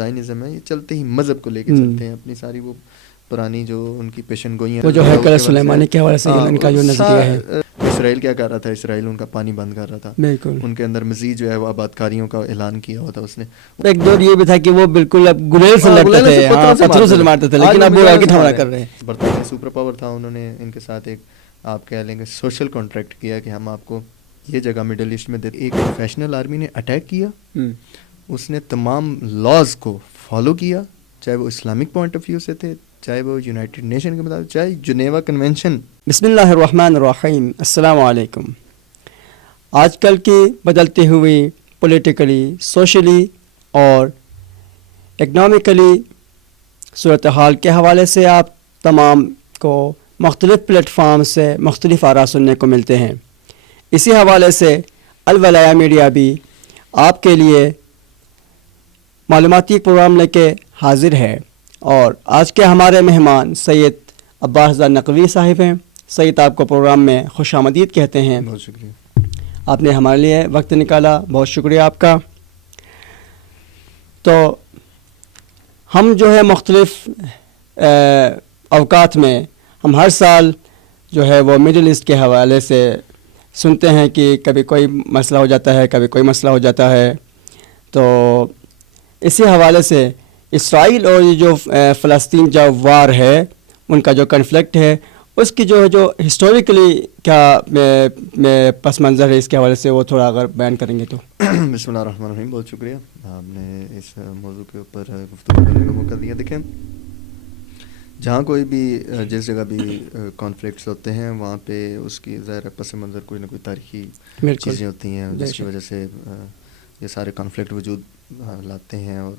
Zionism ہے یہ چلتے ہی مذہب کو لے کے چلتے ہیں، اپنی ساری وہ پرانی جو ان کی پیشن گوئیاں، وہ جو ہیکل سلیمانی کے حوالے سے ان کا جو نظریہ ہے. اسرائیل کیا کر رہا تھا، اسرائیل ان کا پانی بند کر رہا تھا، بالکل ان کے اندر مزید جو ہے وہ آباد کاریوں کا اعلان کیا ہوا تھا اس نے. ایک دور یہ بھی تھا کہ وہ بالکل اب گلیل سے لڑتے تھے، پتھروں سے مارتے تھے، لیکن اب وہ راکٹ حملہ کر رہے ہیں. برطانیہ سپر پاور تھا، انہوں نے ان کے ساتھ ایک آپ کہہ لیں گے سوشل کانٹریکٹ کیا کہ ہم آپ کو یہ جگہ مڈل ایسٹ میں دیتے. ایک پروفیشنل آرمی نے اٹیک کیا، اس نے تمام لاز کو فالو کیا، چاہے وہ اسلامک پوائنٹ آف ویو سے تھے، چاہے وہ یونائٹڈ نیشن کے مطابق، چاہے جنیوا کنونشن. بسم اللہ الرحمن الرحیم. السلام علیکم. آج کل کی بدلتی ہوئی پولیٹیکلی، سوشلی اور اکنامکلی صورتحال کے حوالے سے آپ تمام کو مختلف پلیٹ فارم سے مختلف آراء سننے کو ملتے ہیں. اسی حوالے سے الولایا میڈیا بھی آپ کے لیے معلوماتی پروگرام لے کے حاضر ہے، اور آج کے ہمارے مہمان سید عباس رضا نقوی صاحب ہیں. سید آپ کو پروگرام میں خوش آمدید کہتے ہیں. بہت شکریہ، آپ نے ہمارے لیے وقت نکالا، بہت شکریہ آپ کا. تو ہم جو ہے مختلف اوقات میں ہم ہر سال جو ہے وہ مڈل ایسٹ کے حوالے سے سنتے ہیں کہ کبھی کوئی مسئلہ ہو جاتا ہے، کبھی کوئی مسئلہ ہو جاتا ہے. تو اسی حوالے سے اسرائیل اور یہ جو فلسطین جو وار ہے، ان کا جو کنفلکٹ ہے، اس کی جو ہسٹوریکلی کیا پس منظر ہے، اس کے حوالے سے وہ تھوڑا اگر بیان کریں گے تو. بسم اللہ الرحمن الرحیم. بہت شکریہ، آپ نے اس موضوع کے اوپر گفتگو کرنے کا موقع دیا. دیکھیں، جہاں کوئی بھی جس جگہ بھی کانفلکٹس ہوتے ہیں وہاں پہ اس کی ظاہر پس منظر کوئی نہ کوئی تاریخی چیزیں ہوتی ہیں جس کی وجہ سے یہ سارے کانفلکٹ وجود لاتے ہیں اور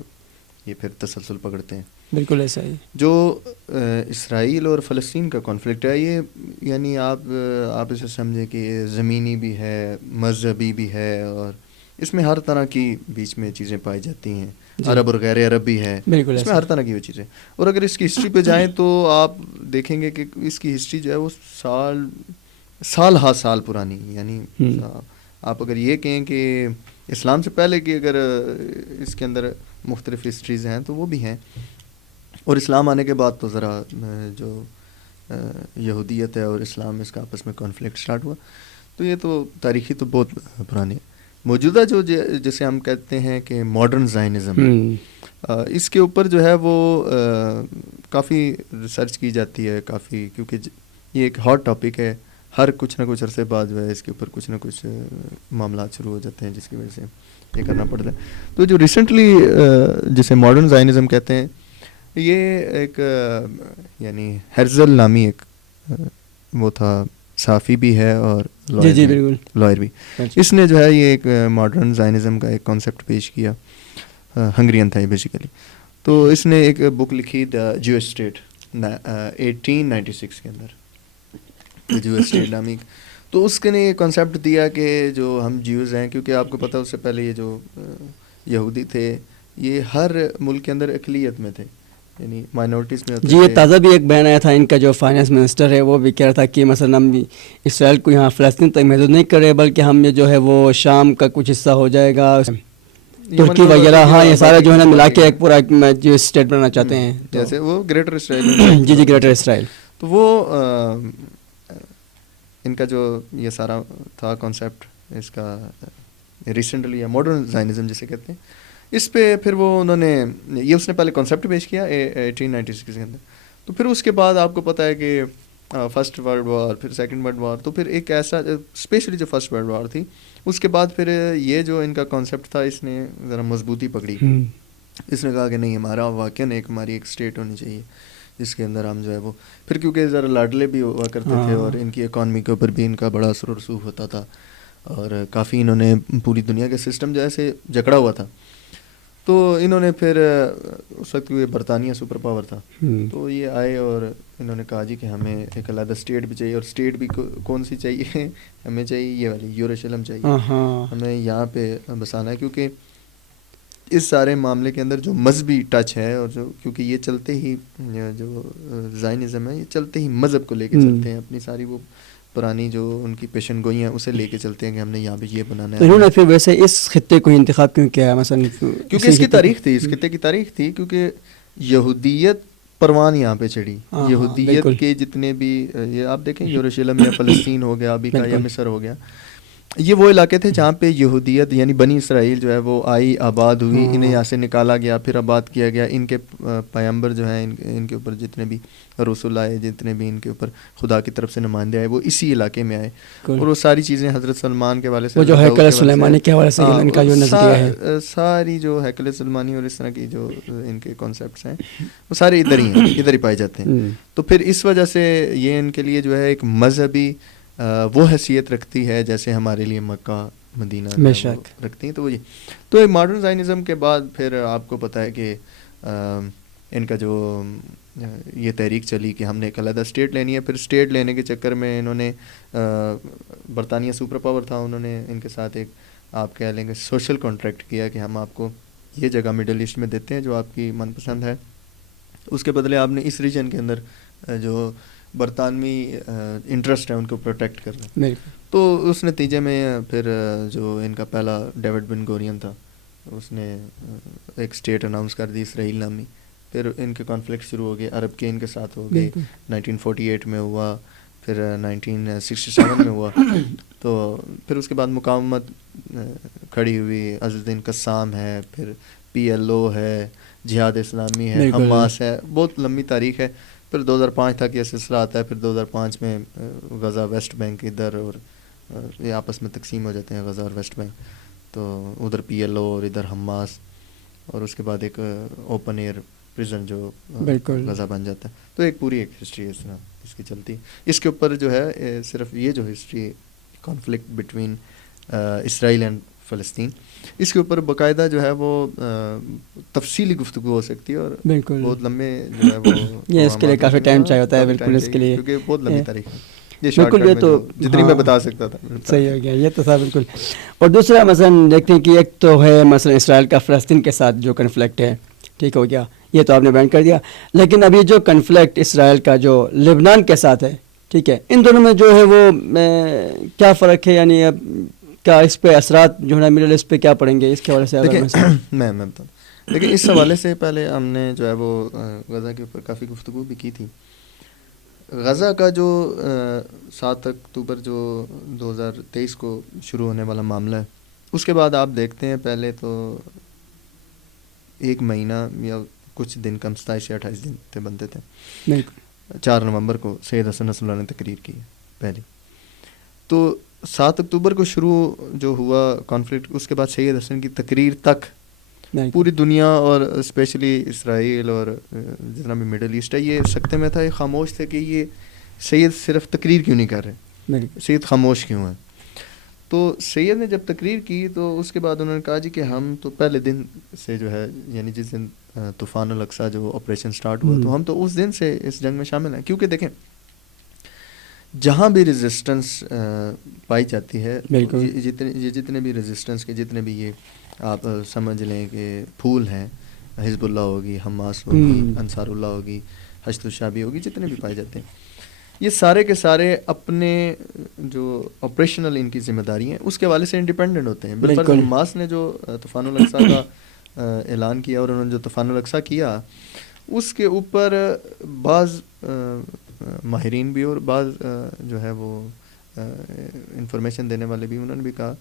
یہ پھر تسلسل پکڑتے ہیں. بالکل ایسا ہی. جو اسرائیل اور فلسطین کا کانفلکٹ ہے، یہ یعنی آپ اسے سمجھیں کہ زمینی بھی ہے، مذہبی بھی ہے، اور اس میں ہر طرح کی بیچ میں چیزیں پائی جاتی ہیں. عرب اور غیر عرب بھی ہے، اس میں ہر طرح کی وہ چیزیں. اور اگر اس کی ہسٹری پہ جائیں تو آپ دیکھیں گے کہ اس کی ہسٹری جو ہے وہ سال ہا سال پرانی. یعنی آپ اگر یہ کہیں کہ اسلام سے پہلے کی اگر اس کے اندر مختلف ہسٹریز ہیں تو وہ بھی ہیں، اور اسلام آنے کے بعد تو ذرا جو یہودیت ہے اور اسلام اس کا آپس میں کانفلکٹ سٹارٹ ہوا. تو یہ تو تاریخی تو بہت پرانی ہے. موجودہ جو جسے ہم کہتے ہیں کہ ماڈرن زائنزم، اس کے اوپر جو ہے وہ کافی ریسرچ کی جاتی ہے کافی، کیونکہ یہ ایک ہاٹ ٹاپک ہے. ہر کچھ نہ کچھ عرصے بعد جو ہے اس کے اوپر کچھ نہ کچھ معاملات شروع ہو جاتے ہیں جس کی وجہ سے یہ کرنا پڑتا ہے. تو جو ریسنٹلی جسے ماڈرن زائنزم کہتے ہیں، یہ ایک یعنی ہرزل نامی ایک وہ تھا، صحافی بھی ہے اور لائر بھی. اس نے جو ہے یہ ایک ماڈرن زائنزم کا ایک کانسیپٹ پیش کیا. ہنگرین تھا یہ بیسیکلی. تو اس نے ایک بک لکھی دا جیوش اسٹیٹ 1896 کے اندر، جیوش اسٹیٹ نامی. تو اس کے نے یہ کانسیپٹ دیا کہ جو ہم جیوز ہیں، کیونکہ آپ کو پتہ اس سے پہلے یہ جو یہودی تھے یہ ہر ملک کے اندر اقلیت میں تھے، یعنی مائنورٹیز میں ہوتے جی. یہ تازہ بھی ایک بیان آیا تھا ان کا جو فائنانس منسٹر ہے، وہ بھی کہہ رہا تھا کہ مثلا ہم اسرائیل کو یہاں فلسطین تک محدود نہیں کر رہے، بلکہ ہم یہ جو ہے وہ شام کا کچھ حصہ ہو جائے گا، ترکی وغیرہ، ہاں یہ سارے جو ہے نا ملا کے ایک پورا جو اسٹیٹ بنانا چاہتے ہیں، جیسے وہ گریٹر اسرائیل. جی گریٹر اسرائیل. تو وہ ان کا جو یہ سارا تھا کانسیپٹ، اس کا ریسنٹلی یا ماڈرن زائنزم جسے کہتے ہیں، اس پہ پھر وہ انہوں نے یہ اس نے پہلے کانسیپٹ پیش کیا 1896 کے اندر. تو پھر اس کے بعد آپ کو پتہ ہے کہ فرسٹ ورلڈ وار، پھر سیکنڈ ورلڈ وار، تو پھر ایک ایسا اسپیشلی جو فرسٹ ورلڈ وار تھی اس کے بعد پھر یہ جو ان کا کانسیپٹ تھا اس نے ذرا مضبوطی پکڑی. اس نے کہا کہ نہیں، ہمارا واقعاً ہماری ایک اسٹیٹ ہونی چاہیے جس کے اندر ہم جو ہے وہ پھر، کیونکہ ذرا لاڈلے بھی ہوا کرتے تھے اور ان کی اکانومی کے اوپر بھی ان کا بڑا اثر و رسوخ ہوتا تھا، اور کافی انہوں نے پوری دنیا کا سسٹم جو ہے جکڑا ہوا تھا. تو انہوں نے پھر اس وقت یہ برطانیہ سپر پاور تھا، تو یہ آئے اور انہوں نے کہا جی کہ ہمیں ایک علیحدہ اسٹیٹ بھی چاہیے، اور اسٹیٹ بھی کون سی چاہیے، ہمیں چاہیے یہ والی یروشلم چاہیے، ہمیں یہاں پہ بسانا ہے. کیونکہ اس سارے معاملے کے اندر جو مذہبی ٹچ ہے، اور جو کیونکہ یہ چلتے ہی جو زائنزم ہے یہ چلتے ہی مذہب کو لے کے چلتے ہیں، اپنی ساری وہ پرانی جو ان کی پیشن گوئی ہیں اسے لے کے چلتے ہیں کہ ہم نے یہاں پہ یہ بنانا تو ہے. انہوں نے پھر ویسے اس خطے کو انتخاب کیوں کیا مثلا؟ کیونکہ اس کی تاریخ تھی, اس خطے کی تاریخ تھی, کیونکہ یہودیت پروان یہاں پہ چڑھی. یہودیت کے جتنے بھی یہ آپ دیکھیں یروشلم یا فلسطین ہو گیا ابھی کا, یا مصر ہو گیا, یہ وہ علاقے تھے جہاں پہ یہودیت یعنی بنی اسرائیل جو ہے وہ آئی, آباد ہوئی, انہیں یہاں سے نکالا گیا, پھر آباد کیا گیا. ان کے پیغمبر جو ہیں, ان کے اوپر جتنے بھی رسول آئے, جتنے بھی ان کے اوپر خدا کی طرف سے نمائندے آئے, وہ اسی علاقے میں آئے. اور وہ ساری چیزیں حضرت سلمان کے والے سے, وہ جو ہیکل سلیمانی کے حوالے سے ان کا جو نظریہ ہے, ساری جو ہیکل سلمانی اور اس طرح کی جو ان کے کانسیپٹس ہیں وہ سارے ادھر ہی ہیں, ادھر ہی پائے جاتے ہیں. تو پھر اس وجہ سے یہ ان کے لیے جو ہے ایک مذہبی وہ حیثیت رکھتی ہے جیسے ہمارے لیے مکہ مدینہ رکھتی ہیں. تو یہ تو ماڈرن زائنزم کے بعد پھر آپ کو پتہ ہے کہ ان کا جو یہ تحریک چلی کہ ہم نے ایک علیحدہ اسٹیٹ لینی ہے. پھر اسٹیٹ لینے کے چکر میں انہوں نے, برطانیہ سپر پاور تھا, انہوں نے ان کے ساتھ ایک آپ کہہ لیں گے سوشل کانٹریکٹ کیا کہ ہم آپ کو یہ جگہ مڈل ایسٹ میں دیتے ہیں جو آپ کی من پسند ہے, اس کے بدلے آپ نے اس ریجن کے اندر جو برطانوی انٹرسٹ ہے ان کو پروٹیکٹ کرنا. تو اس نتیجے میں پھر جو ان کا پہلا ڈیوڈ بن گورین تھا اس نے ایک اسٹیٹ اناؤنس کر دی اسرائیل نامی. پھر ان کے کانفلکٹ شروع ہو گئے, عرب کے ان کے ساتھ ہو گئے, 1948 میں ہوا, پھر 1967 میں ہوا. تو پھر اس کے بعد مقاومت کھڑی ہوئی, عز الدین قسام ہے, پھر PLO ہے, جہاد اسلامی ہے, حماس ہے, بہت لمبی تاریخ ہے. پھر 2005 تک یہ سلسلہ آتا ہے. پھر 2005 میں غزہ ویسٹ بینک ادھر, اور یہ آپس میں تقسیم ہو جاتے ہیں غزہ اور ویسٹ بینک. تو ادھر PLO اور ادھر حماس, اور اس کے بعد ایک اوپن ایئر پریزن جو غزہ بن جاتا ہے. تو ایک پوری ایک ہسٹری اس طرح اس کی چلتی. اس کے اوپر جو ہے صرف یہ جو history conflict between Israel and فلسطین, اس کے اوپر باقاعدہ جو ہے وہ تفصیلی گفتگو ہو سکتی ہے, اور بہت لمبے جو ہے وہ یہ اس کے لیے کافی ٹائم چاہیے ہوتا ہے. بالکل اس کے لیے کیونکہ بہت لمبی تاریخ ہے. بالکل یہ تو جتنی میں بتا سکتا تھا صحیح ہو گیا, یہ تو تھا بالکل. اور دوسرا مثلا دیکھتے ہیں کہ ایک تو ہے مثلا اسرائیل کا فلسطین کے ساتھ جو کنفلکٹ ہے, ٹھیک ہو گیا, یہ تو آپ نے بیان کر دیا. لیکن ابھی جو کنفلکٹ اسرائیل کا جو لبنان کے ساتھ ہے, ٹھیک ہے, ان دونوں میں جو ہے وہ کیا فرق ہے, یعنی کیا اس پہ اثرات جو ہے نا مڈل ایسٹ پہ کیا پڑیں گے, اس کے حوالے سے میں بتاؤں. لیکن اس حوالے سے پہلے ہم نے جو ہے وہ غزہ کے اوپر کافی گفتگو بھی کی تھی. غزہ کا جو 7 اکتوبر جو 2023 کو شروع ہونے والا معاملہ ہے, اس کے بعد آپ دیکھتے ہیں پہلے تو 1 مہینہ یا کچھ دن کم 27 یا 28 دن تھے بنتے تھے. 4 نومبر کو سید حسن نصر اللہ نے تقریر کی پہلی. تو 7 اکتوبر کو شروع جو ہوا کانفلکٹ, اس کے بعد سید حسن کی تقریر تک پوری دنیا اور اسپیشلی اسرائیل اور جتنا بھی مڈل ایسٹ ہے یہ سکتے میں تھا, یہ خاموش تھے کہ یہ سید صرف تقریر کیوں نہیں کر رہے, سید خاموش کیوں ہیں. تو سید نے جب تقریر کی تو اس کے بعد انہوں نے کہا جی کہ ہم تو پہلے دن سے جو ہے, یعنی جس دن طوفان الاقصیٰ جو آپریشن سٹارٹ ہوا, تو ہم تو اس دن سے اس جنگ میں شامل ہیں. کیونکہ دیکھیں جہاں بھی ریزسٹنس پائی جاتی ہے, جتنے بھی ریزسٹنس کے جتنے بھی یہ آپ سمجھ لیں کہ پھول ہیں, حزب اللہ ہوگی, حماس ہوگی, انصار اللہ ہوگی, حشد الشعبی ہوگی, جتنے بھی پائے جاتے ہیں, یہ سارے کے سارے اپنے جو آپریشنل ان کی ذمہ داری ہیں اس کے حوالے سے انڈیپینڈنٹ ہوتے ہیں. بالفرض حماس نے جو طوفان الاقصیٰ کا اعلان کیا اور انہوں نے جو طوفان الاقصیٰ کیا, اس کے اوپر بعض ماہرین بھی اور بعض جو ہے وہ انفارمیشن دینے والے بھی, انہوں نے بھی کہا,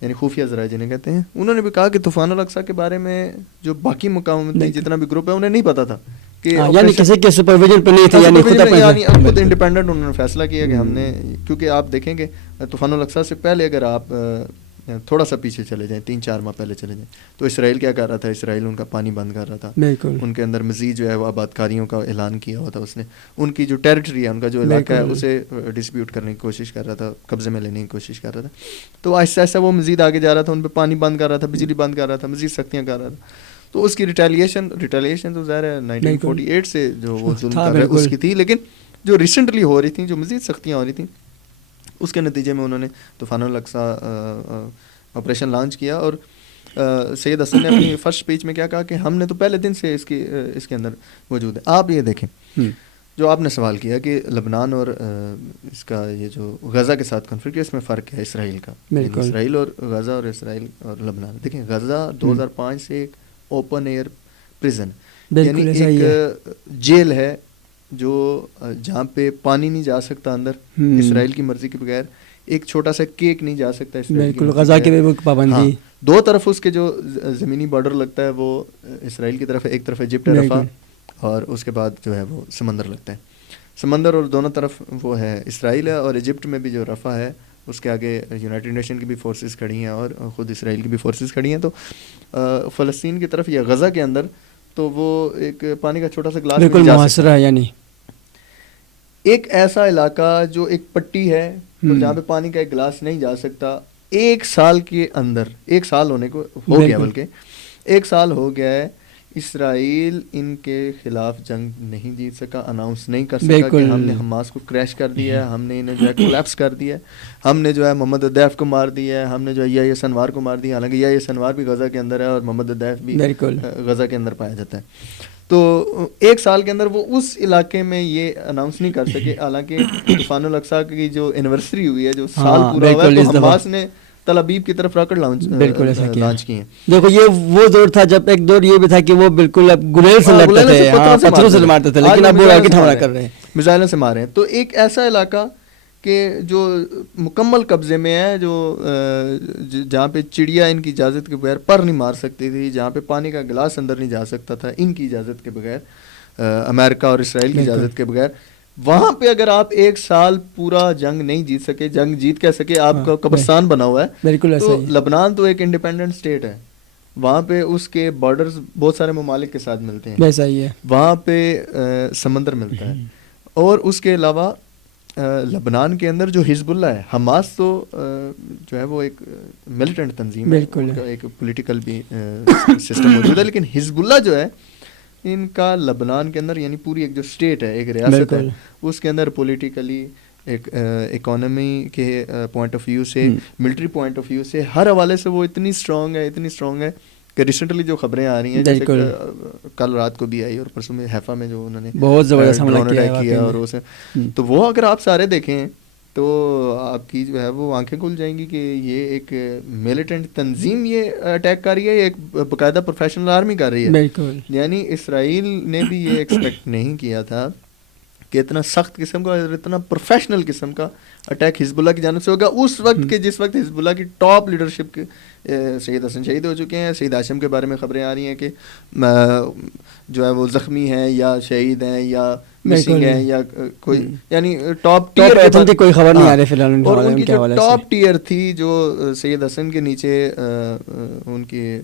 یعنی خفیہ ذرائع جنہیں کہتے ہیں, انہوں نے بھی کہا کہ طوفان الاقصیٰ کے بارے میں جو باقی مقامات جتنا بھی گروپ ہے انہیں نہیں پتا تھا کہ یعنی کسی کے سپرویژن پہ نہیں تھا, یعنی خود انڈیپینڈنٹ انہوں نے فیصلہ کیا کہ ہم نے, کیونکہ آپ دیکھیں گے طوفان الاقصیٰ سے پہلے اگر آپ تھوڑا سا پیچھے چلے جائیں, 3-4 ماہ پہلے چلے جائیں, تو اسرائیل کیا کر رہا تھا, اسرائیل ان کا پانی بند کر رہا تھا, ان کے اندر مزید جو ہے وہ آباد کاریوں کا اعلان کیا ہوا تھا اس نے, ان کی جو ٹیریٹری ہے, ان کا جو علاقہ ہے اسے ڈسپیوٹ کرنے کی کوشش کر رہا تھا, قبضے میں لینے کی کوشش کر رہا تھا. تو آہستہ آہستہ وہ مزید آگے جا رہا تھا, ان پہ پانی بند کر رہا تھا, بجلی بند کر رہا تھا, مزید سختیاں کر رہا تھا. تو اس کی ریٹیلیشن تو ظاہر ہے 1948 سے جو وہ ظلم کر رہا ہے اس کی تھی, لیکن جو ریسنٹلی ہو رہی تھیں, جو مزید سختیاں ہو رہی تھیں, اس کے نتیجے میں انہوں نے طوفان الاقصیٰ آپریشن لانچ کیا. اور سید حسن نے اپنی فرسٹ اسپیچ میں کیا کہا کہ ہم نے تو پہلے دن سے اس کے اندر موجود ہے. آپ یہ دیکھیں جو آپ نے سوال کیا کہ لبنان اور اس کا یہ جو غزہ کے ساتھ کنفلکٹ ہے اس میں فرق ہے اسرائیل کا، یعنی اسرائیل اور غزہ اور اسرائیل اور لبنان. دیکھیں غزہ 2005 سے ایک اوپن ایئر پریزن، یعنی ایک جیل ہے جو جہاں پہ پانی نہیں جا سکتا اندر اسرائیل کی مرضی کے بغیر، ایک چھوٹا سا کیک نہیں جا سکتا اسرائیل کی مرضی غزہ کی پابندی. دو طرف اس کے جو زمینی بارڈر لگتا ہے وہ اسرائیل کی طرف، ایک طرف ایجپٹ ہے رفح، اور اس کے بعد جو ہے وہ سمندر لگتا ہے، سمندر اور دونوں طرف وہ ہے اسرائیل ہے. اور ایجپٹ میں بھی جو رفح ہے اس کے آگے یونائٹڈ نیشن کی بھی فورسز کھڑی ہیں اور خود اسرائیل کی بھی فورسز کھڑی ہیں. تو فلسطین کی طرف یا غزہ کے اندر تو وہ ایک پانی کا چھوٹا سا گلاس بالکل محاصرہ ہے، یعنی ایک ایسا علاقہ جو ایک پٹی ہے جہاں پہ پانی کا ایک گلاس نہیں جا سکتا. ایک سال کے اندر، ایک سال ہونے کو ہو گیا، بلکہ ایک سال ہو گیا ہے، اسرائیل ان کے خلاف جنگ نہیں جیت سکا، اناؤنس نہیں کر سکا کہ ہم نے حماس کو کریش کر دیا ہے، ہم نے انہیں جو ہے کولیپس کر دیا ہے، ہم نے جو ہے محمد الدیف کو مار دیا ہے، ہم نے جو ہے یحییٰ سنوار کو مار دیا. حالانکہ یحییٰ سنوار بھی غزہ کے اندر ہے اور محمد الدیف بھی غزہ کے اندر پایا جاتا ہے. تو ایک سال کے اندر وہ اس علاقے میں یہ اناؤنس نہیں کر سکے. حالانکہ طوفان الاقصیٰ کی جو اینیورسری ہوئی ہے، جو سال پورا ہوا ہے، تو حماس نے تل ابیب کی طرف راکٹ لانچ کیے. دیکھو یہ وہ دور تھا جب ایک دور یہ بھی تھا کہ وہ بالکل اب گلیل سے لڑتے تھے، پتھروں سے مارتے تھے، لیکن اب وہ راکٹ حملہ کر رہے ہیں، میزائلوں سے مارے ہیں. تو ایک ایسا علاقہ کہ جو مکمل قبضے میں ہے، جو جہاں پہ چڑیا ان کی اجازت کے بغیر پر نہیں مار سکتی تھی، جہاں پہ پانی کا گلاس اندر نہیں جا سکتا تھا ان کی اجازت کے بغیر، امریکہ اور اسرائیل کی اجازت کے بغیر، وہاں پہ اگر آپ ایک سال پورا جنگ نہیں جیت سکے، جنگ جیت کہہ سکے، آپ کا قبرستان بنا ہوا ہے. تو لبنان تو ایک انڈیپینڈنٹ اسٹیٹ ہے، وہاں پہ اس کے بارڈرز بہت سارے ممالک کے ساتھ ملتے ہیں، وہاں پہ سمندر ملتا ہے. اور اس کے علاوہ لبنان کے اندر جو حزب اللہ ہے، حماس تو جو ہے وہ ایک ملیٹنٹ تنظیم ہے، ان کا ایک پولیٹیکل بھی سسٹم موجود ہے، لیکن حزب اللہ جو ہے ان کا لبنان کے اندر، یعنی پوری ایک جو اسٹیٹ ہے، ایک ریاست ہے، اس کے اندر پولیٹیکلی، ایک اکانومی کے پوائنٹ آف ویو سے، ملٹری پوائنٹ آف ویو سے، ہر حوالے سے وہ اتنی اسٹرانگ ہے کہ ریسنٹلی جو خبریں آ رہی ہیں، جیسے کل رات کو بھی آئی اور پرسوں میں حیفا میں جو انہوں نے بہت زبردست حملہ کیا اور اسے، تو وہ اگر آپ سارے دیکھیں تو آپ کی جو ہے وہ آنکھیں کھل جائیں گی کہ یہ ایک ملیٹنٹ تنظیم یہ اٹیک کر رہی ہے، ایک باقاعدہ پروفیشنل آرمی کر رہی ہے. یعنی اسرائیل نے بھی یہ ایکسپیکٹ نہیں کیا تھا کہ اتنا سخت قسم کا اور اتنا پروفیشنل قسم کا اٹیک حزب اللہ کی جانب سے ہوگا اس وقت کے جس وقت حزب اللہ کی ٹاپ لیڈرشپ کے سید حسن شہید ہو چکے ہیں. سید ہاشم کے بارے میں خبریں آ رہی ہیں کہ جو ہے وہ زخمی ہیں یا شہید ہیں یا مسنگ ہیں یا کوئی، یعنی ٹاپ ٹیئر کوئی خبر نہیں آ رہی فی الحال. اور ان کی جو ٹاپ ٹیئر تھی جو سید حسن کے نیچے ان کی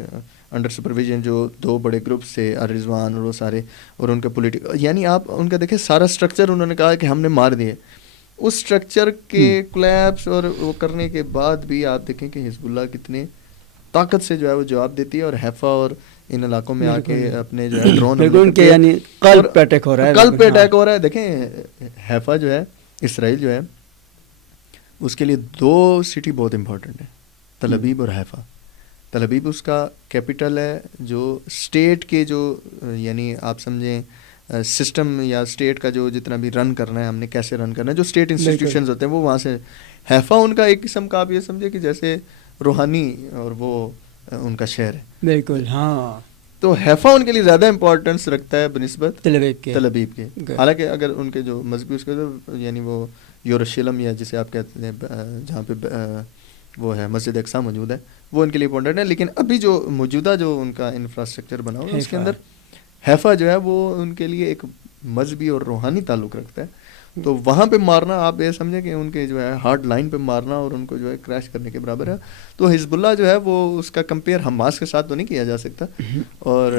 انڈر سپرویژن جو دو بڑے گروپس تھے، رضوان اور وہ سارے، اور ان کے پولیٹیکل، یعنی آپ ان کا دیکھیں سارا اسٹرکچر انہوں نے کہا کہ ہم نے مار دیے. اس اسٹرکچر کے کولیپس اور وہ کرنے کے بعد بھی آپ دیکھیں کہ حزب اللہ کتنے طاقت سے جو ہے وہ جواب دیتی ہے، اور حیفا اور ان علاقوں میں آ کے اپنے جو ہے ڈرون کے، یعنی قلب پہ اٹیک ہو رہا ہے. دیکھیں حیفا جو ہے، اسرائیل جو ہے، اس کے لیے دو سٹی بہت امپورٹنٹ ہے، تل ابیب اور حیفا. تل ابیب اس کا کیپٹل ہے، جو اسٹیٹ کے جو، یعنی آپ سمجھیں سسٹم یا اسٹیٹ کا جو جتنا بھی رن کرنا ہے، ہم نے کیسے رن کرنا ہے، جو اسٹیٹ انسٹیٹیوشنز ہوتے ہیں وہ وہاں سے. حیفا ان کا ایک قسم کا آپ یہ سمجھے کہ جیسے روحانی اور وہ ان کا شہر ہے. بالکل ہاں. تو حیفا ان کے لیے زیادہ امپورٹنس رکھتا ہے بنسبت تل ابیب کے. حالانکہ اگر ان کے جو مذہبی اس کے یعنی وہ یروشلم یا جسے آپ کہتے ہیں جہاں پہ وہ ہے مسجد اقصی موجود ہے، وہ ان کے لیے امپورٹنٹ ہے. لیکن ابھی جو موجودہ جو ان کا انفراسٹرکچر بنا ہوا ہے اس کے اندر حیفا جو ہے وہ ان کے لیے ایک مذہبی اور روحانی تعلق رکھتا ہے. تو وہاں پہ مارنا آپ یہ سمجھیں کہ ان کے جو ہے ہارڈ لائن پہ مارنا اور ان کو جو ہے کریش کرنے کے برابر ہے. تو حزب اللہ جو ہے وہ اس کا کمپیئر حماس کے ساتھ تو نہیں کیا جا سکتا. اور